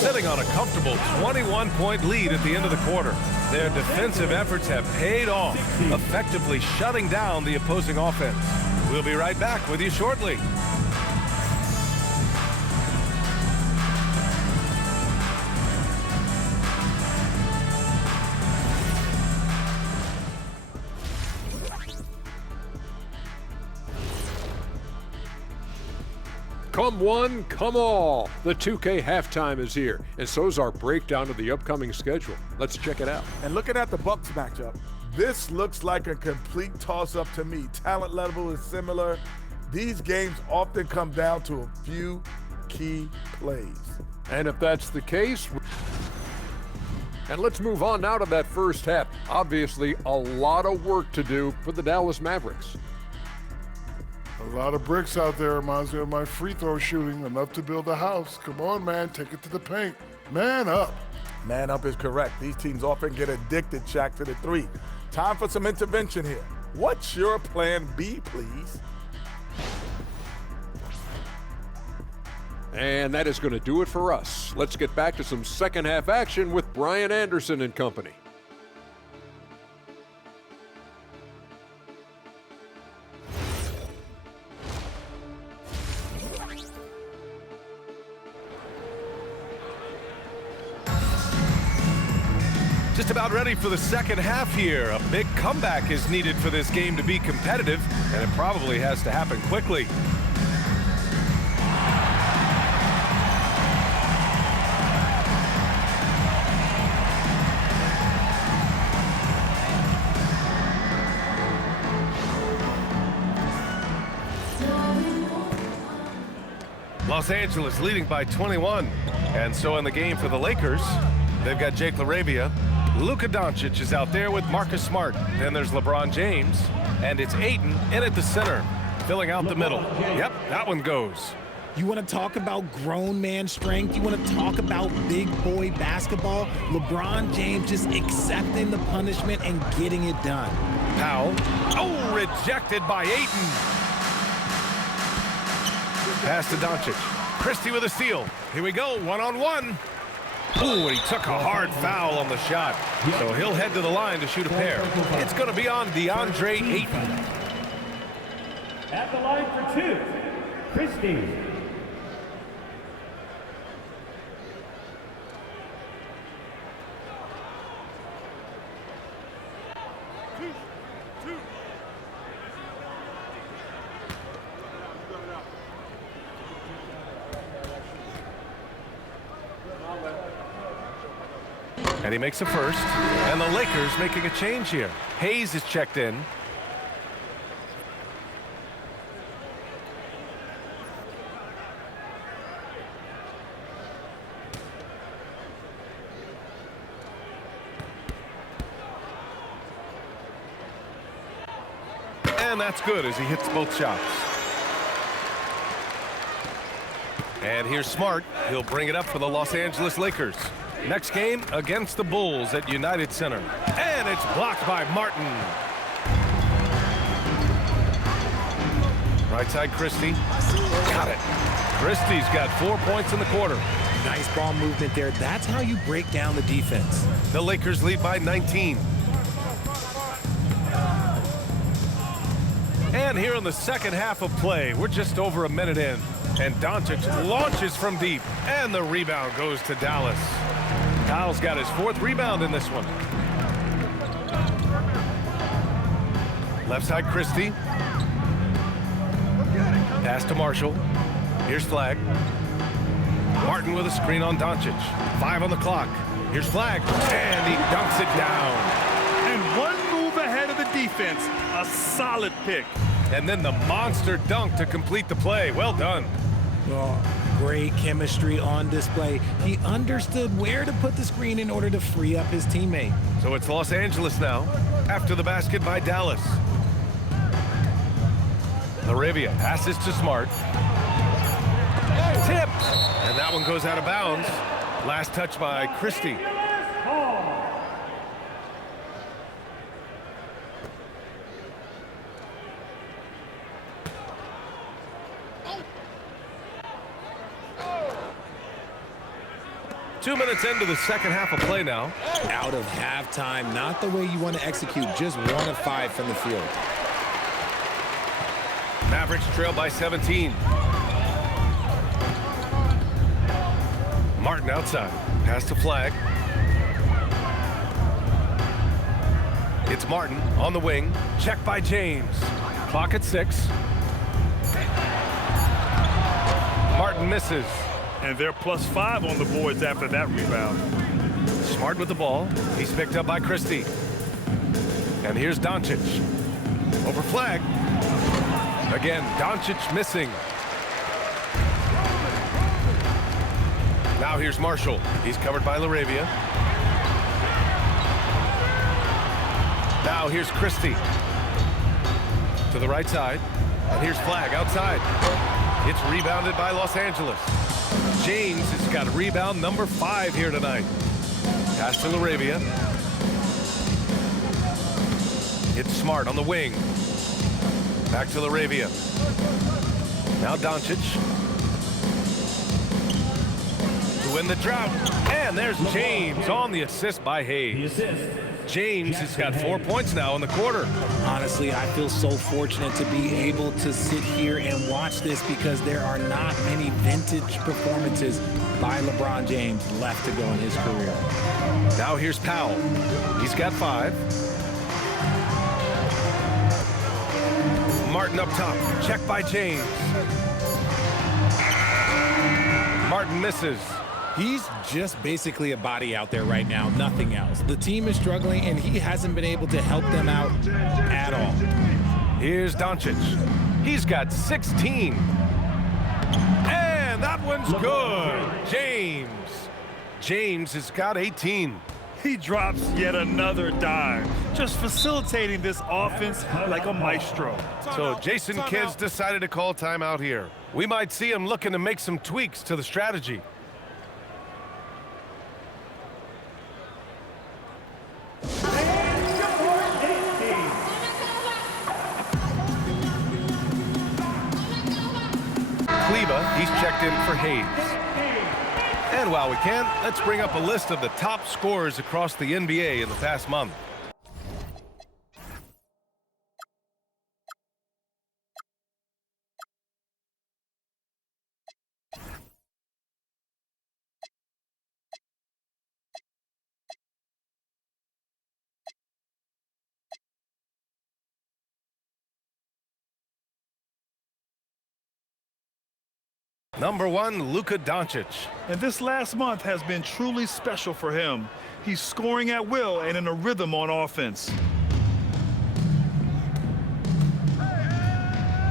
sitting on a comfortable 21-point lead at the end of the quarter. Their defensive efforts have paid off, effectively shutting down the opposing offense. We'll be right back with you shortly. Come one, come all. The 2K halftime is here, and so's our breakdown of the upcoming schedule. Let's check it out. And looking at the Bucks matchup, this looks like a complete toss-up to me. Talent level is similar. These games often come down to a few key plays. And if that's the case, and let's move on now to that first half. Obviously, a lot of work to do for the Dallas Mavericks. A lot of bricks out there reminds me of my free throw shooting, enough to build a house. Come on, man, take it to the paint. Man up. Man up is correct. These teams often get addicted, Shaq, to the 3. Time for some intervention here. What's your plan B, please? And that is going to do it for us. Let's get back to some second half action with Brian Anderson and company. Just about ready for the second half here. A big comeback is needed for this game to be competitive, and it probably has to happen quickly. Los Angeles leading by 21. And so in the game for the Lakers, they've got Jake LaRavia. Luka Doncic is out there with Marcus Smart. Then there's LeBron James. And it's Ayton in at the center, filling out the middle. Yep, that one goes. You want to talk about grown man strength? You want to talk about big boy basketball? LeBron James just accepting the punishment and getting it done. Powell. Oh, rejected by Ayton. Pass to Doncic. Christie with a steal. Here we go, one-on-one. Ooh, he took a hard foul on the shot. So he'll head to the line to shoot a pair. It's going to be on DeAndre Ayton. At the line for 2, Christie. And he makes a first. And the Lakers making a change here. Hayes is checked in. And that's good as he hits both shots. And here's Smart. He'll bring it up for the Los Angeles Lakers. Next game against the Bulls at United Center. And it's blocked by Martin. Right side, Christie. Got it. Christie's got 4 points in the quarter. Nice ball movement there. That's how you break down the defense. The Lakers lead by 19. And here in the second half of play, we're just over a minute in. And Doncic launches from deep. And the rebound goes to Dallas. Powell's got his 4th rebound in this one. Left side, Christie. Pass to Marshall. Here's Flag. Martin with a screen on Doncic. 5 on the clock. Here's Flag. And he dunks it down. And one move ahead of the defense. A solid pick. And then the monster dunk to complete the play. Well done. Oh, great chemistry on display. He understood where to put the screen in order to free up his teammate. So it's Los Angeles now, after the basket by Dallas. Laravia passes to Smart. Tipped. And that one goes out of bounds. Last touch by Christie. Two minutes into the second half of play now. Out of halftime, not the way you want to execute, just 1 of 5 from the field. Mavericks trail by 17. Martin outside. Pass to Flag. It's Martin on the wing. Check by James. Clock at 6. Martin misses. And they're +5 on the boards after that rebound. Smart with the ball. He's picked up by Christie. And here's Doncic. Over Flag. Again, Doncic missing. Now here's Marshall. He's covered by Laravia. Now here's Christie. To the right side. And here's Flag outside. It's rebounded by Los Angeles. James has got rebound number 5 here tonight. Pass to Laravia. It's Smart on the wing. Back to Laravia. Now Doncic. To win the drought. And there's James on the assist by Hayes. James has got 4 points now in the quarter. Honestly, I feel so fortunate to be able to sit here and watch this because there are not many vintage performances by LeBron James left to go in his career. Now here's Powell. He's got 5. Martin up top. Check by James. Martin misses. He's just basically a body out there right now, nothing else. The team is struggling, and he hasn't been able to help them out at all. Here's Doncic. He's got 16. And that one's good. James has got 18. He drops yet another dime, just facilitating this offense like a maestro. So Jason Kidd's decided to call timeout here. We might see him looking to make some tweaks to the strategy. He's checked in for Hayes. And while we can, let's bring up a list of the top scorers across the NBA in the past month. Number 1, Luka Doncic. And this last month has been truly special for him. He's scoring at will and in a rhythm on offense.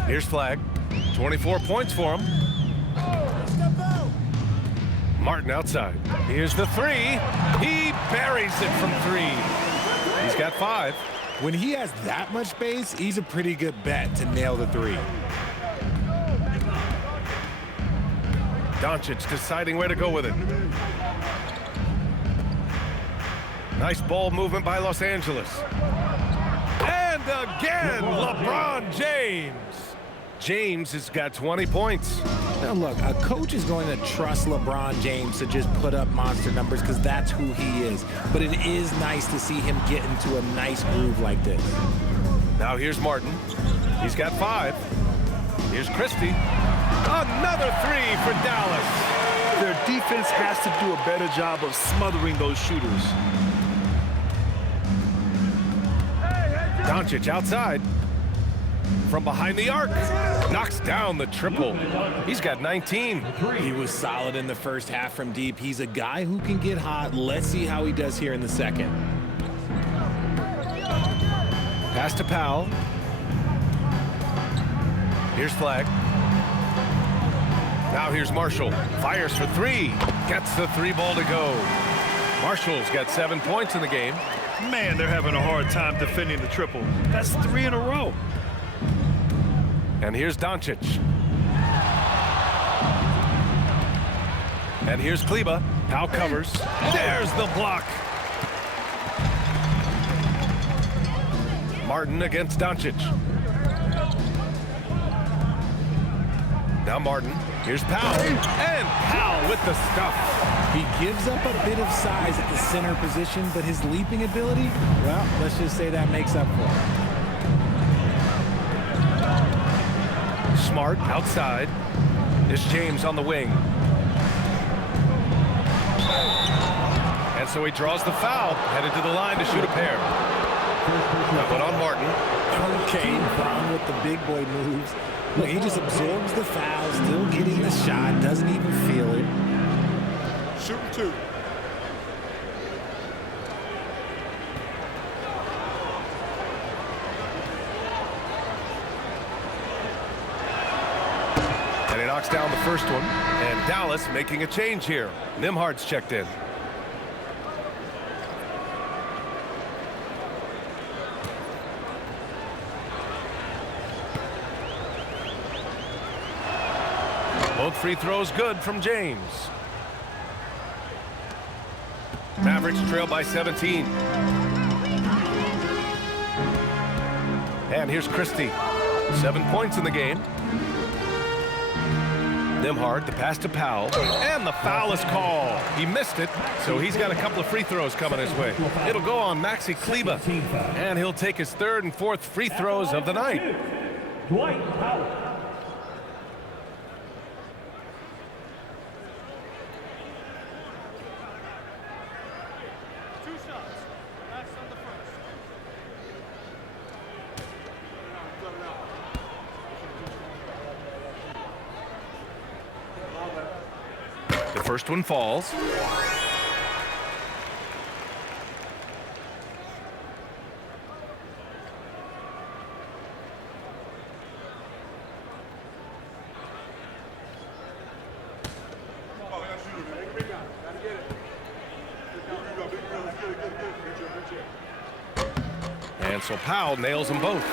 Here's Flag. 24 points for him. Martin outside. Here's the three. He buries it from 3. He's got 5. When he has that much space, he's a pretty good bet to nail the 3. Doncic deciding where to go with it. Nice ball movement by Los Angeles. And again, LeBron James. James has got 20 points. Now look, a coach is going to trust LeBron James to just put up monster numbers because that's who he is. But it is nice to see him get into a nice groove like this. Now here's Martin. He's got 5. Here's Christie. Another 3 for Dallas. Their defense has to do a better job of smothering those shooters. Doncic outside. From behind the arc. Knocks down the triple. He's got 19. He was solid in the first half from deep. He's a guy who can get hot. Let's see how he does here in the second. Pass to Powell. Here's Flag. Now here's Marshall. Fires for 3. Gets the 3 ball to go. Marshall's got 7 points in the game. Man, they're having a hard time defending the triple. That's 3 in a row. And here's Doncic. And here's Kleba. Powell covers. There's the block. Martin against Doncic. Now Martin. Here's Powell. And Powell with the stuff. He gives up a bit of size at the center position, but his leaping ability, well, let's just say that makes up for it. Smart outside. There's James on the wing. And so he draws the foul, headed to the line to shoot a pair. Now put on Martin. Okay, Brown with the big boy moves. Look, he just absorbs the foul, still getting the shot, doesn't even feel it. Shooting 2. And he knocks down the first one. And Dallas making a change here. Nimhard's checked in. Both free throws good from James. Mavericks trail by 17. And here's Christie. 7 points in the game. Nimhard, the pass to Powell. And the foul is called. He missed it, so he's got a couple of free throws coming his way. It'll go on Maxi Kleba. And he'll take his 3rd and 4th free throws of the night. Dwight Howard. The first one falls. And so Powell nails them both.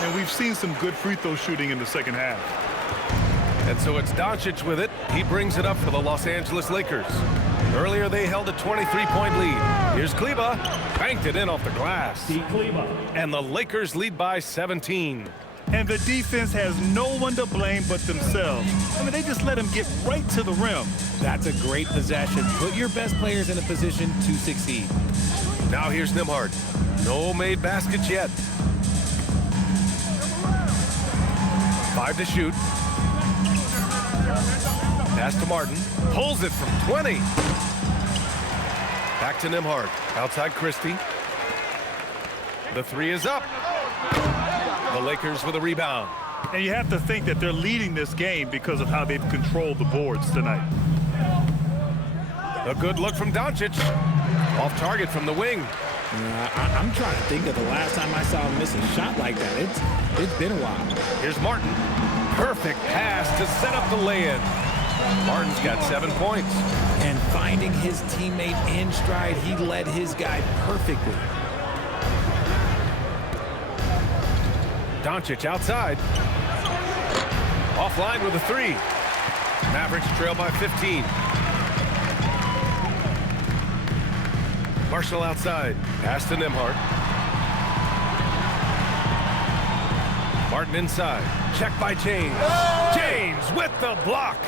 And we've seen some good free throw shooting in the second half. And so it's Doncic with it. He brings it up for the Los Angeles Lakers. Earlier, they held a 23-point lead. Here's Kleber. Banked it in off the glass. And the Lakers lead by 17. And the defense has no one to blame but themselves. I mean, they just let him get right to the rim. That's a great possession. Put your best players in a position to succeed. Now here's Nembhard. No made baskets yet. 5 to shoot. Pass to Martin. Pulls it from 20. Back to Nembhard. Outside Christie. The 3 is up. The Lakers with a rebound. And you have to think that they're leading this game because of how they've controlled the boards tonight. A good look from Doncic. Off target from the wing. I'm trying to think of the last time I saw him miss a shot like that. It's been a while. Here's Martin. Perfect pass to set up the lay-in. Martin's got 7 points. And finding his teammate in stride, he led his guy perfectly. Doncic outside. Offline with a 3. Mavericks trail by 15. Marshall outside. Pass to Nembhard. Martin inside. Check by James. James with the block.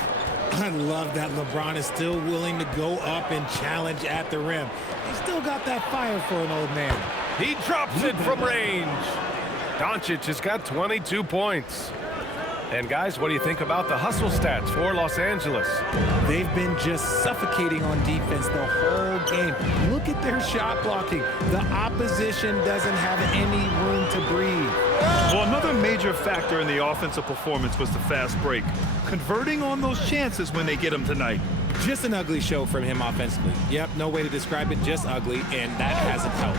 I love that LeBron is still willing to go up and challenge at the rim. He's still got that fire for an old man. He drops it from range. Doncic has got 22 points. And guys, what do you think about the hustle stats for Los Angeles? They've been just suffocating on defense the whole game. Look at their shot blocking. The opposition doesn't have any room to breathe. Well, another major factor in the offensive performance was the fast break. Converting on those chances when they get them tonight. Just an ugly show from him offensively. Yep, no way to describe it, just ugly, and that hasn't helped.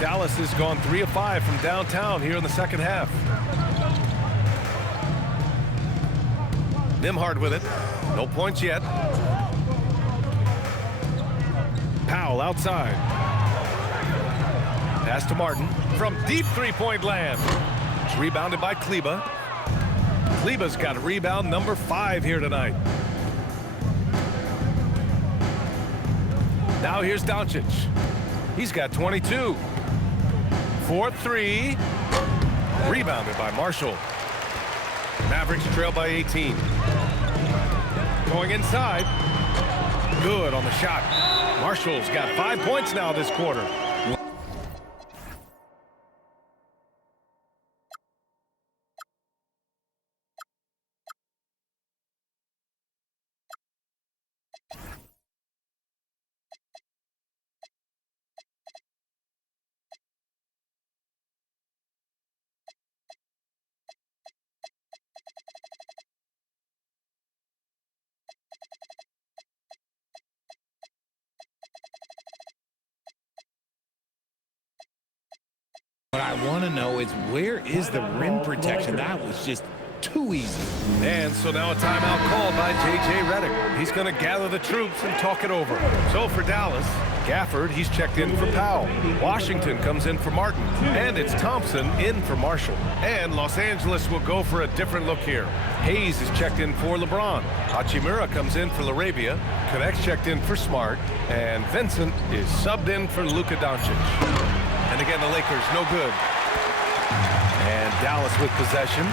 Dallas has gone 3 of 5 from downtown here in the second half. Nembhard with it. No points yet. Powell outside. Pass to Martin from deep three-point land. It's rebounded by Kleber. Kleber's got a rebound number 5 here tonight. Now here's Doncic. He's got 22. 4-3. Rebounded by Marshall. Mavericks trail by 18. Going inside. Good on the shot. Marshall's got 5 points now this quarter. What I want to know is where is the rim protection? That was just too easy. And so now a timeout called by J.J. Redick. He's going to gather the troops and talk it over. So for Dallas, Gafford, he's checked in for Powell. Washington comes in for Martin. And it's Thompson in for Marshall. And Los Angeles will go for a different look here. Hayes is checked in for LeBron. Hachimura comes in for LaRavia. Connect's checked in for Smart. And Vincent is subbed in for Luka Doncic. And again, the Lakers, no good. And Dallas with possession.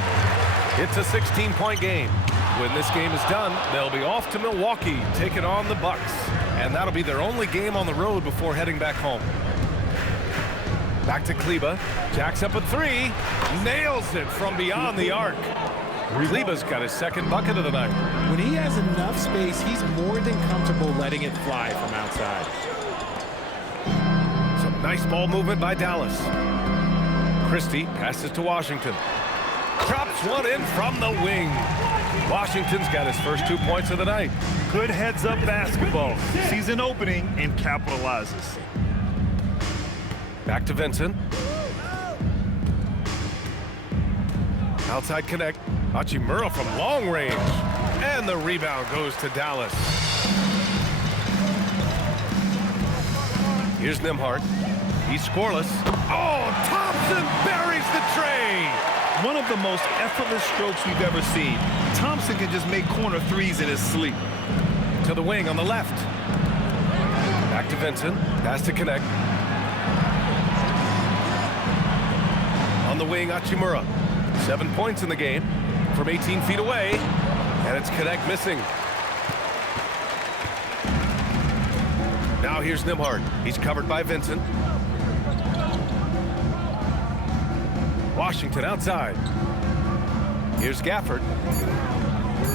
It's a 16-point game. When this game is done, they'll be off to Milwaukee, taking on the Bucks. And that'll be their only game on the road before heading back home. Back to Kleber. Jacks up a 3. Nails it from beyond the arc. Kleber's got his second bucket of the night. When he has enough space, he's more than comfortable letting it fly from outside. Some nice ball movement by Dallas. Christie passes to Washington. Drops one in from the wing. Washington's got his first 2 points of the night. Good heads-up basketball. Sees an opening and capitalizes. Back to Vincent. Outside connect. Hachimura from long range. And the rebound goes to Dallas. Here's Nembhard. He's scoreless. Oh, Thompson buries the tray. One of the most effortless strokes we've ever seen. Thompson can just make corner threes in his sleep. To the wing on the left. Back to Vincent. Has to connect. On the wing, Hachimura. 7 points in the game from 18 feet away. And it's connect missing. Now here's Nembhard. He's covered by Vincent. Washington outside. Here's Gafford.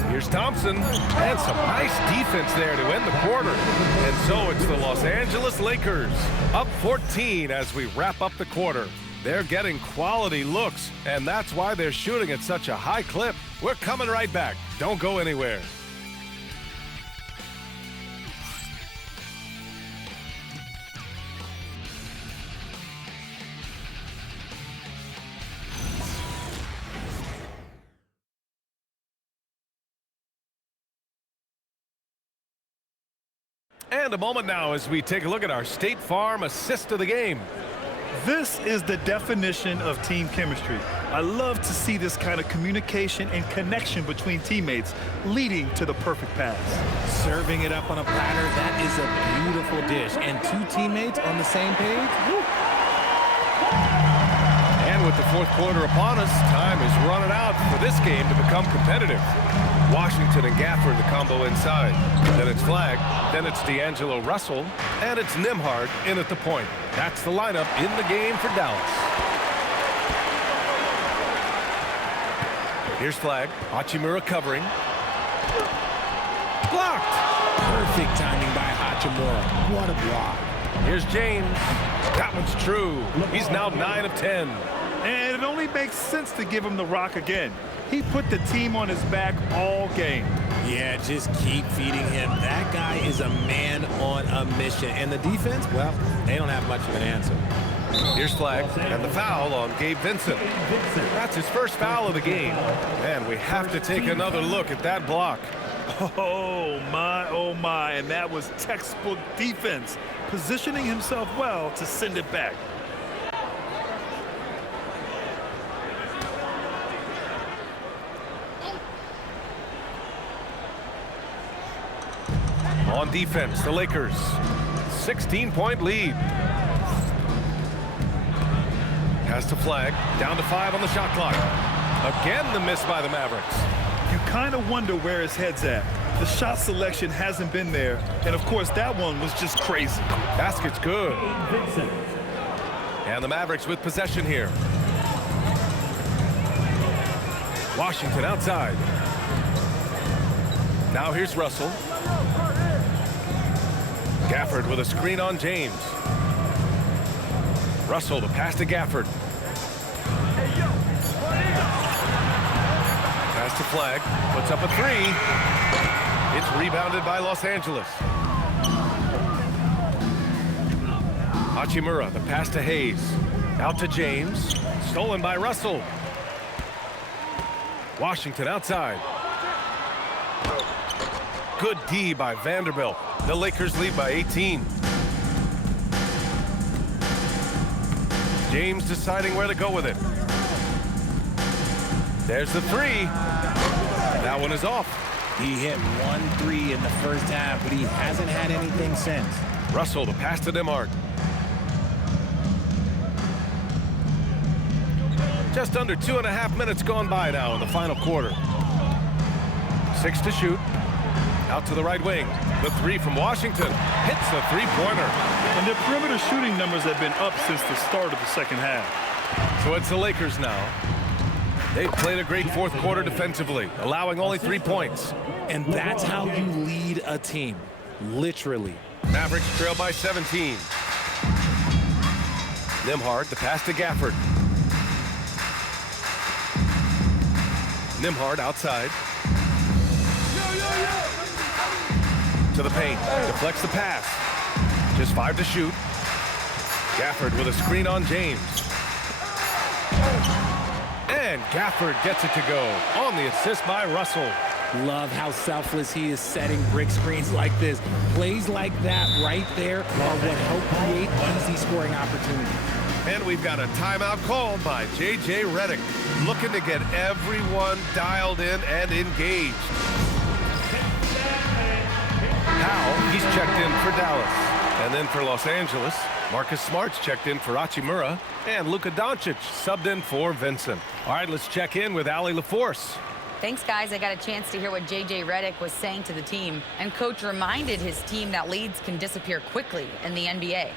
Here's Thompson. And some nice defense there to end the quarter. And so it's the Los Angeles Lakers up 14 as we wrap up the quarter. They're getting quality looks, and that's why they're shooting at such a high clip. We're coming right back. Don't go anywhere. And a moment now as we take a look at our State Farm assist of the game. This is the definition of team chemistry. I love to see this kind of communication and connection between teammates leading to the perfect pass. Serving it up on a platter, that is a beautiful dish. And two teammates on the same page. Woo. And with the fourth quarter upon us, time is running out for this game to become competitive. Washington and Gafford, the combo inside. Then it's Flagg, then it's D'Angelo Russell, and it's Nembhard in at the point. That's the lineup in the game for Dallas. Here's Flagg, Hachimura covering. Blocked! Perfect timing by Hachimura. What a block. Here's James. That one's true. He's now 9 of 10. And it only makes sense to give him the rock again. He put the team on his back all game. Yeah, just keep feeding him. That guy is a man on a mission. And the defense, well, they don't have much of an answer. Here's Flagg, and the foul on Gabe Vincent. That's his first foul of the game. And we have to take another look at that block. Oh my, and that was textbook defense, positioning himself well to send it back. On defense, the Lakers, 16-point lead. Pass to Flagg, down to 5 on the shot clock. Again, the miss by the Mavericks. You kind of wonder where his head's at. The shot selection hasn't been there, and of course that one was just crazy. Basket's good. And the Mavericks with possession here. Washington outside. Now here's Russell. Gafford with a screen on James. Russell to pass to Gafford. Pass to Flagg. Puts up a three. It's rebounded by Los Angeles. Hachimura, the pass to Hayes. Out to James. Stolen by Russell. Washington outside. Good D by Vanderbilt. The Lakers lead by 18. James deciding where to go with it. There's the three. That one is off. He hit 1-3 in the first half, but he hasn't had anything since. Russell to pass to Nembhard. Just under 2.5 minutes gone by now in the final quarter. 6 to shoot. Out to the right wing. The three from Washington. Hits the three-pointer. And their perimeter shooting numbers have been up since the start of the second half. So it's the Lakers now. They've played a great fourth quarter defensively, allowing only 3 points. And that's how you lead a team. Literally. Mavericks trail by 17. Nembhard, the pass to Gafford. Nembhard outside. To the paint, deflects the pass. Just 5 to shoot. Gafford with a screen on James. And Gafford gets it to go on the assist by Russell. Love how selfless he is setting brick screens like this. Plays like that right there are what help create easy scoring opportunities. And we've got a timeout called by J.J. Redick, looking to get everyone dialed in and engaged. Powell, he's checked in for Dallas. And then for Los Angeles, Marcus Smart's checked in for Hachimura, and Luka Doncic subbed in for Vincent. All right, let's check in with Allie LaForce. Thanks, guys. I got a chance to hear what J.J. Redick was saying to the team. And Coach reminded his team that leads can disappear quickly in the NBA.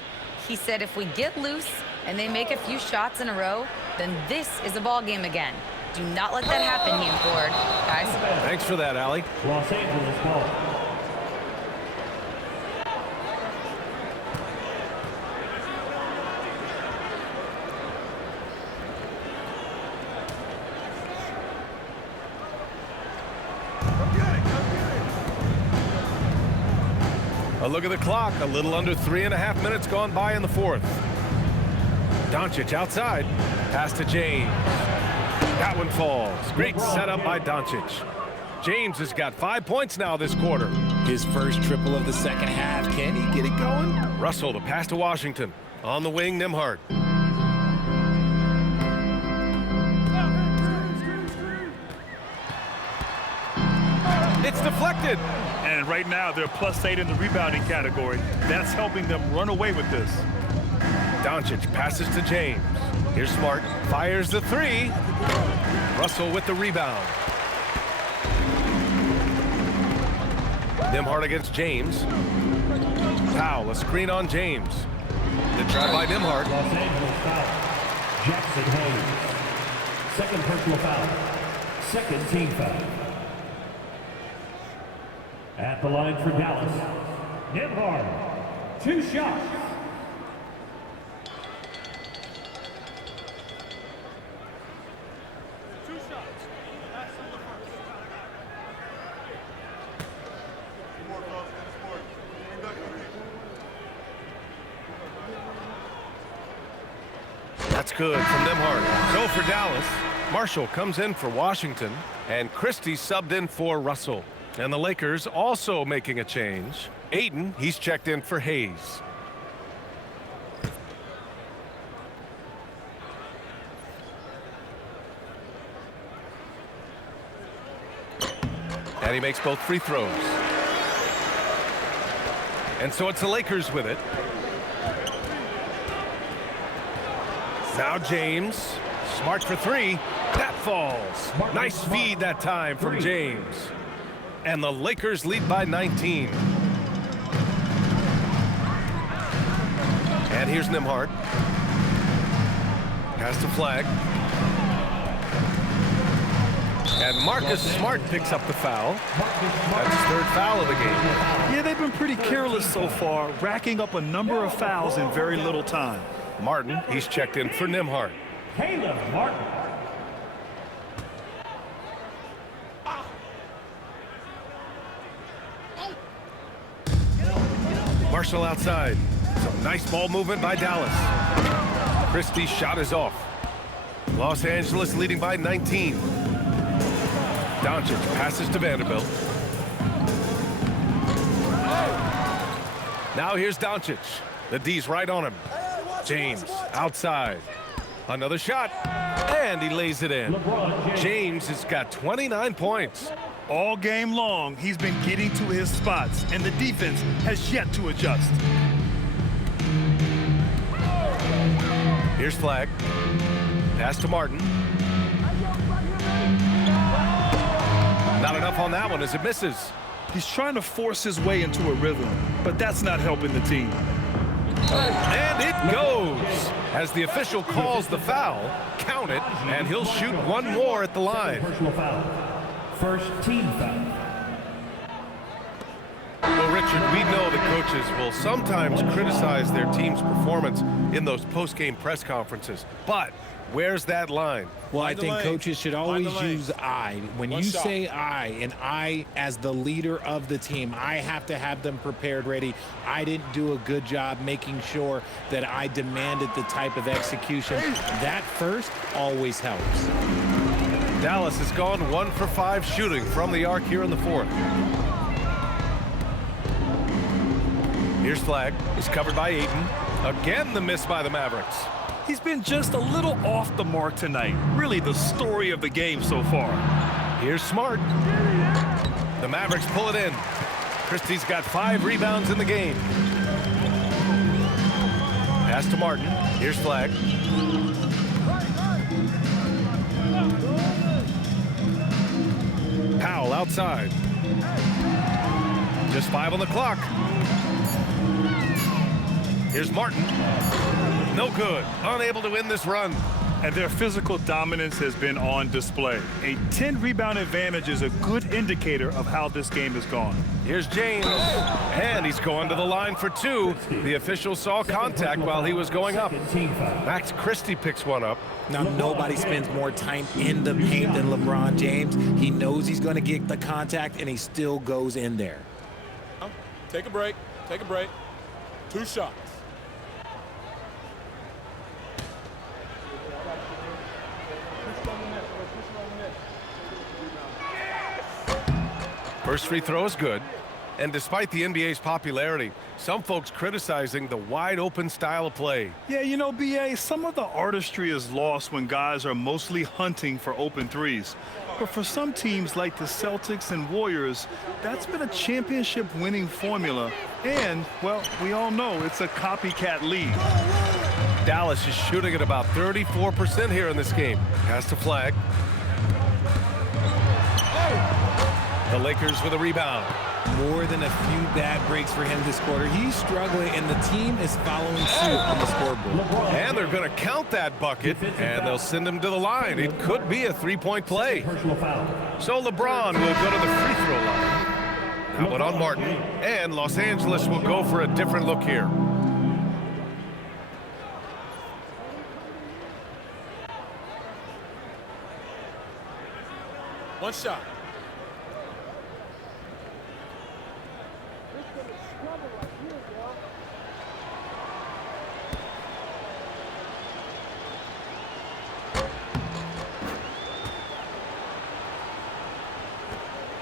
He said if we get loose and they make a few shots in a row, then this is a ball game again. Do not let that happen, he implored. Guys? Thanks for that, Allie. Los Angeles ball. A look at the clock. A little under 3.5 minutes gone by in the fourth. Doncic outside. Pass to James. That one falls. Great setup by Doncic. James has got 5 points now this quarter. His first triple of the second half. Can he get it going? Russell, the pass to Washington. On the wing, Nembhard. It's deflected. And right now, they're +8 in the rebounding category. That's helping them run away with this. Doncic passes to James. Here's Smart. Fires the three. Russell with the rebound. Nembhard against James. Powell, a screen on James. The try by Nembhard. Los Angeles foul. Jackson Hayes. Second personal foul. Second team foul. At the line for Dallas, Nembhard, 2 shots. That's good from Nembhard. So for Dallas, Marshall comes in for Washington, and Christie subbed in for Russell. And the Lakers also making a change. Ayton, he's checked in for Hayes. And he makes both free throws. And so it's the Lakers with it. Now James. Smart for three. That falls. Nice feed that time from James. And the Lakers lead by 19. And here's Nembhard. Pass to Flag. And Marcus Smart picks up the foul. That's his third foul of the game. Yeah, they've been pretty careless so far, racking up a number of fouls in very little time. Martin, he's checked in for Nembhard. Caleb Martin. Marshall outside. Some nice ball movement by Dallas. Christie's shot is off. Los Angeles leading by 19. Doncic passes to Vanderbilt. Now here's Doncic. The D's right on him. James outside. Another shot. And he lays it in. James has got 29 points. All game long, he's been getting to his spots, and the defense has yet to adjust. Here's Flag. Pass to Martin. Not enough on that one as it misses. He's trying to force his way into a rhythm, but that's not helping the team. And it goes. As the official calls the foul, count it, and he'll shoot one more at the line. Personal foul. First team foul. Well, Richard, we know that coaches will sometimes criticize their team's performance in those post-game press conferences. But where's that line? Well, I think coaches should always use I. When you shot. say I, and I as the leader of the team, I have to have them prepared, ready. I didn't do a good job making sure that I demanded the type of execution. That first always helps. Dallas has gone 1 for 5 shooting from the arc here in the fourth. Here's Flag. He's covered by Ayton. Again, the miss by the Mavericks. He's been just a little off the mark tonight. Really the story of the game so far. Here's Smart. The Mavericks pull it in. Christie's got 5 rebounds in the game. Pass to Martin. Here's Flag. Powell outside. Just 5 on the clock. Here's Martin. No good. Unable to win this run. And their physical dominance has been on display. A 10-rebound advantage is a good indicator of how this game has gone. Here's James, and he's going to the line for 2. The official saw contact while he was going up. Max Christie picks one up. Now, nobody spends more time in the paint than LeBron James. He knows he's going to get the contact, and he still goes in there. Take a break. Take a break. 2 shots. First free throw is good. And despite the NBA's popularity, some folks criticizing the wide-open style of play. Yeah, you know, B.A., some of the artistry is lost when guys are mostly hunting for open threes. But for some teams like the Celtics and Warriors, that's been a championship-winning formula. And, well, we all know it's a copycat league. Dallas is shooting at about 34% here in this game. Pass to Flag. The Lakers with a rebound. More than a few bad breaks for him this quarter. He's struggling, and the team is following suit on the scoreboard. And they're going to count that bucket, and they'll send him to the line. It could be a 3-point play. So LeBron will go to the free throw line. That one on Martin. And Los Angeles will go for a different look here. One shot.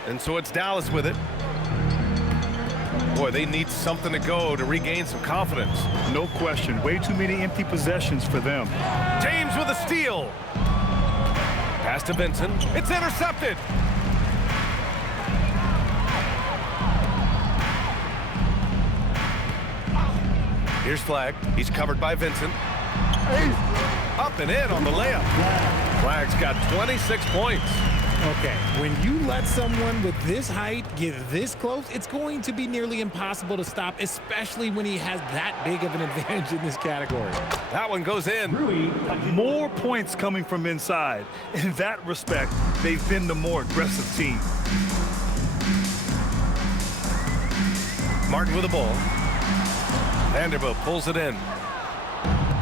And so it's Dallas with it. Boy, they need something to go to regain some confidence. No question. Way too many empty possessions for them. James with a steal. Pass to Vincent. It's intercepted. Here's Flag. He's covered by Vincent. Up and in on the layup. Flag's got 26 points. Okay, when you let someone with this height get this close, it's going to be nearly impossible to stop, especially when he has that big of an advantage in this category. That one goes in. More points coming from inside. In that respect, they've been the more aggressive team. Martin with the ball. Vanderbilt pulls it in.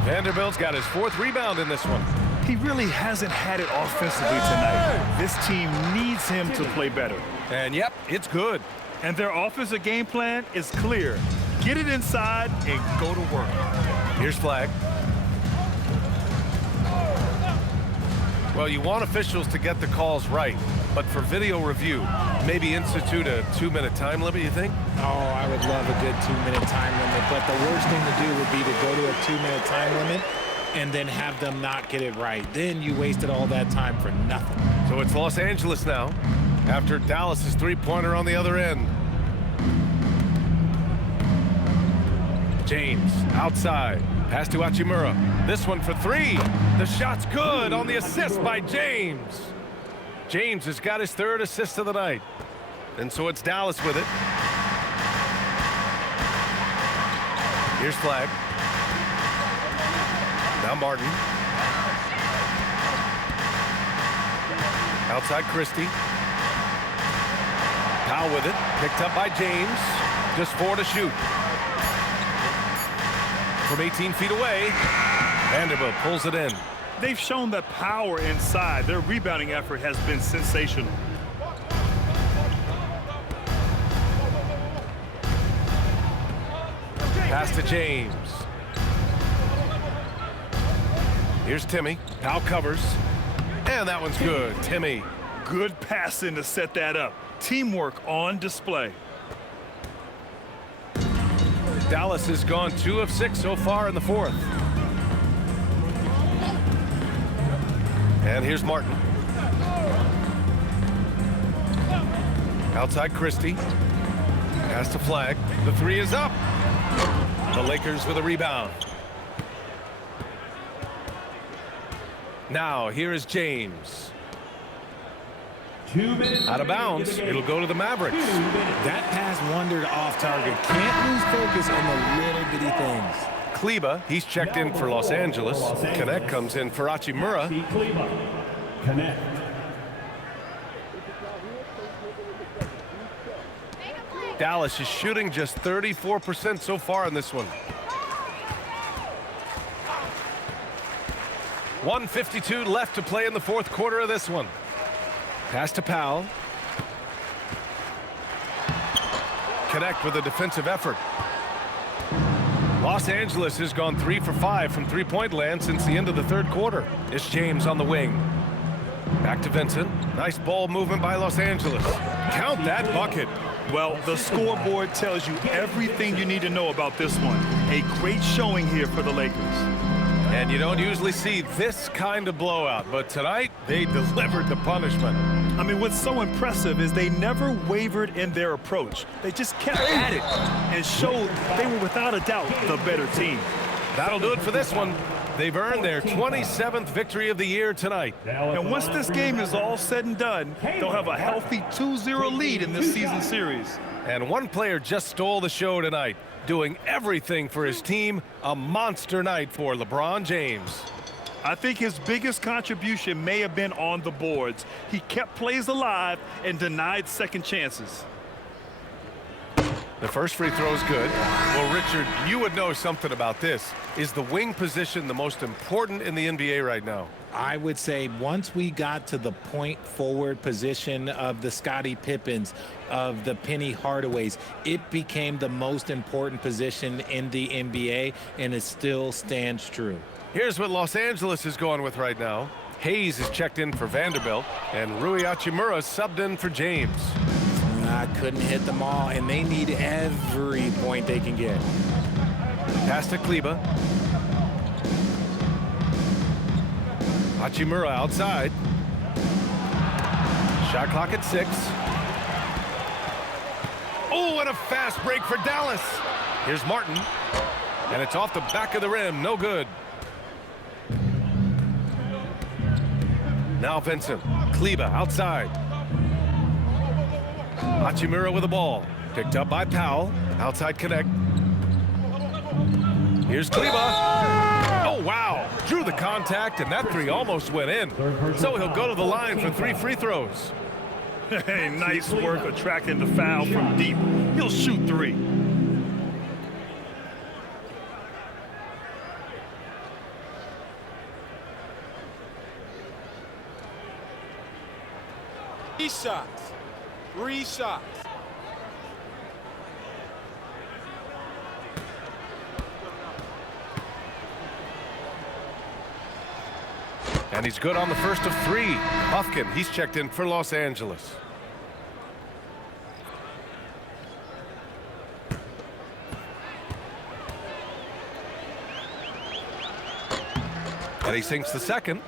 Vanderbilt's got his 4th rebound in this one. He really hasn't had it offensively tonight. This team needs him to play better. And yep, it's good. And their offensive game plan is clear. Get it inside and go to work. Here's Flag. Well, you want officials to get the calls right, but for video review, maybe institute a 2-minute time limit, you think? Oh, I would love a good 2-minute time limit, but the worst thing to do would be to go to a 2-minute time limit and then have them not get it right. Then you wasted all that time for nothing. So it's Los Angeles now, after Dallas's 3-pointer on the other end. James outside. Pass to Hachimura. This one for 3. The shot's good on the assist by James. James has got his 3rd assist of the night. And so it's Dallas with it. Here's Flag. Now Martin. Outside Christie. Powell with it. Picked up by James. Just 4 to shoot. From 18 feet away, Vanderbilt pulls it in. They've shown that power inside. Their rebounding effort has been sensational. Pass to James. Here's Timmy. Powell covers. And that one's good. Timmy. Good passing to set that up. Teamwork on display. Dallas has gone 2 of 6 so far in the 4th. And here's Martin. Outside Christie. Pass to Flag. The three is up. The Lakers with a rebound. Now, here is James. 2 minutes. Out of bounds. It'll go to the Mavericks. That pass wandered off target. Can't lose focus on the little bitty things. Kleba, he's checked in for Los Angeles. Connect comes in for Hachimura. Connect. Dallas is shooting just 34% so far in this one. 1:52 left to play in the fourth quarter of this one. Pass to Powell. Connect with a defensive effort. Los Angeles has gone 3 for 5 from three-point land since the end of the third quarter. It's James on the wing. Back to Vincent. Nice ball movement by Los Angeles. Count that bucket. Well, the scoreboard tells you everything you need to know about this one. A great showing here for the Lakers. And you don't usually see this kind of blowout, but tonight they delivered the punishment. I mean, what's so impressive is they never wavered in their approach. They just kept at it and showed they were without a doubt the better team. That'll do it for this one. They've earned their 27th victory of the year tonight. And once this game is all said and done, they'll have a healthy 2-0 lead in this season series. And one player just stole the show tonight, doing everything for his team. A monster night for LeBron James. I think his biggest contribution may have been on the boards. He kept plays alive and denied second chances. The first free throw is good. Well, Richard, you would know something about this. Is the wing position the most important in the NBA right now? I would say once we got to the point forward position of the Scottie Pippens, of the Penny Hardaways, it became the most important position in the NBA, and it still stands true. Here's what Los Angeles is going with right now. Hayes is checked in for Vanderbilt, and Rui Hachimura subbed in for James. I couldn't hit them all, and they need every point they can get. Pass to Kleba. Hachimura outside. Shot clock at 6. Oh, and a fast break for Dallas. Here's Martin, and it's off the back of the rim. No good. Now Vincent. Kleba outside. Hachimura with the ball. Picked up by Powell. Outside connect. Here's Kleba. Oh, wow. Drew the contact, and that three almost went in. So he'll go to the line for 3 free throws. Hey, nice work attracting the foul from deep. He'll shoot 3. Shots. 3 shots. And he's good on the first of 3. Buffkin, he's checked in for Los Angeles. And he sinks the second.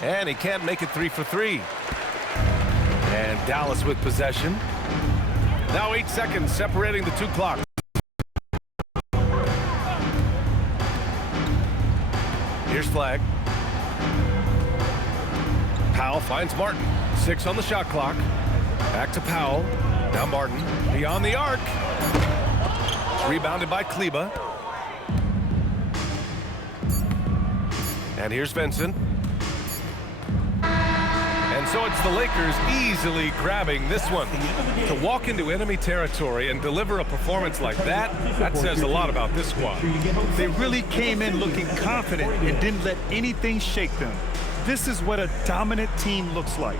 And he can't make it 3 for 3. And Dallas with possession. Now 8 seconds separating the 2 clocks. Here's Flag. Powell finds Martin. 6 on the shot clock. Back to Powell. Now Martin beyond the arc. It's rebounded by Kleba. And here's Vincent. And so it's the Lakers easily grabbing this one. To walk into enemy territory and deliver a performance like that, that says a lot about this squad. They really came in looking confident and didn't let anything shake them. This is what a dominant team looks like.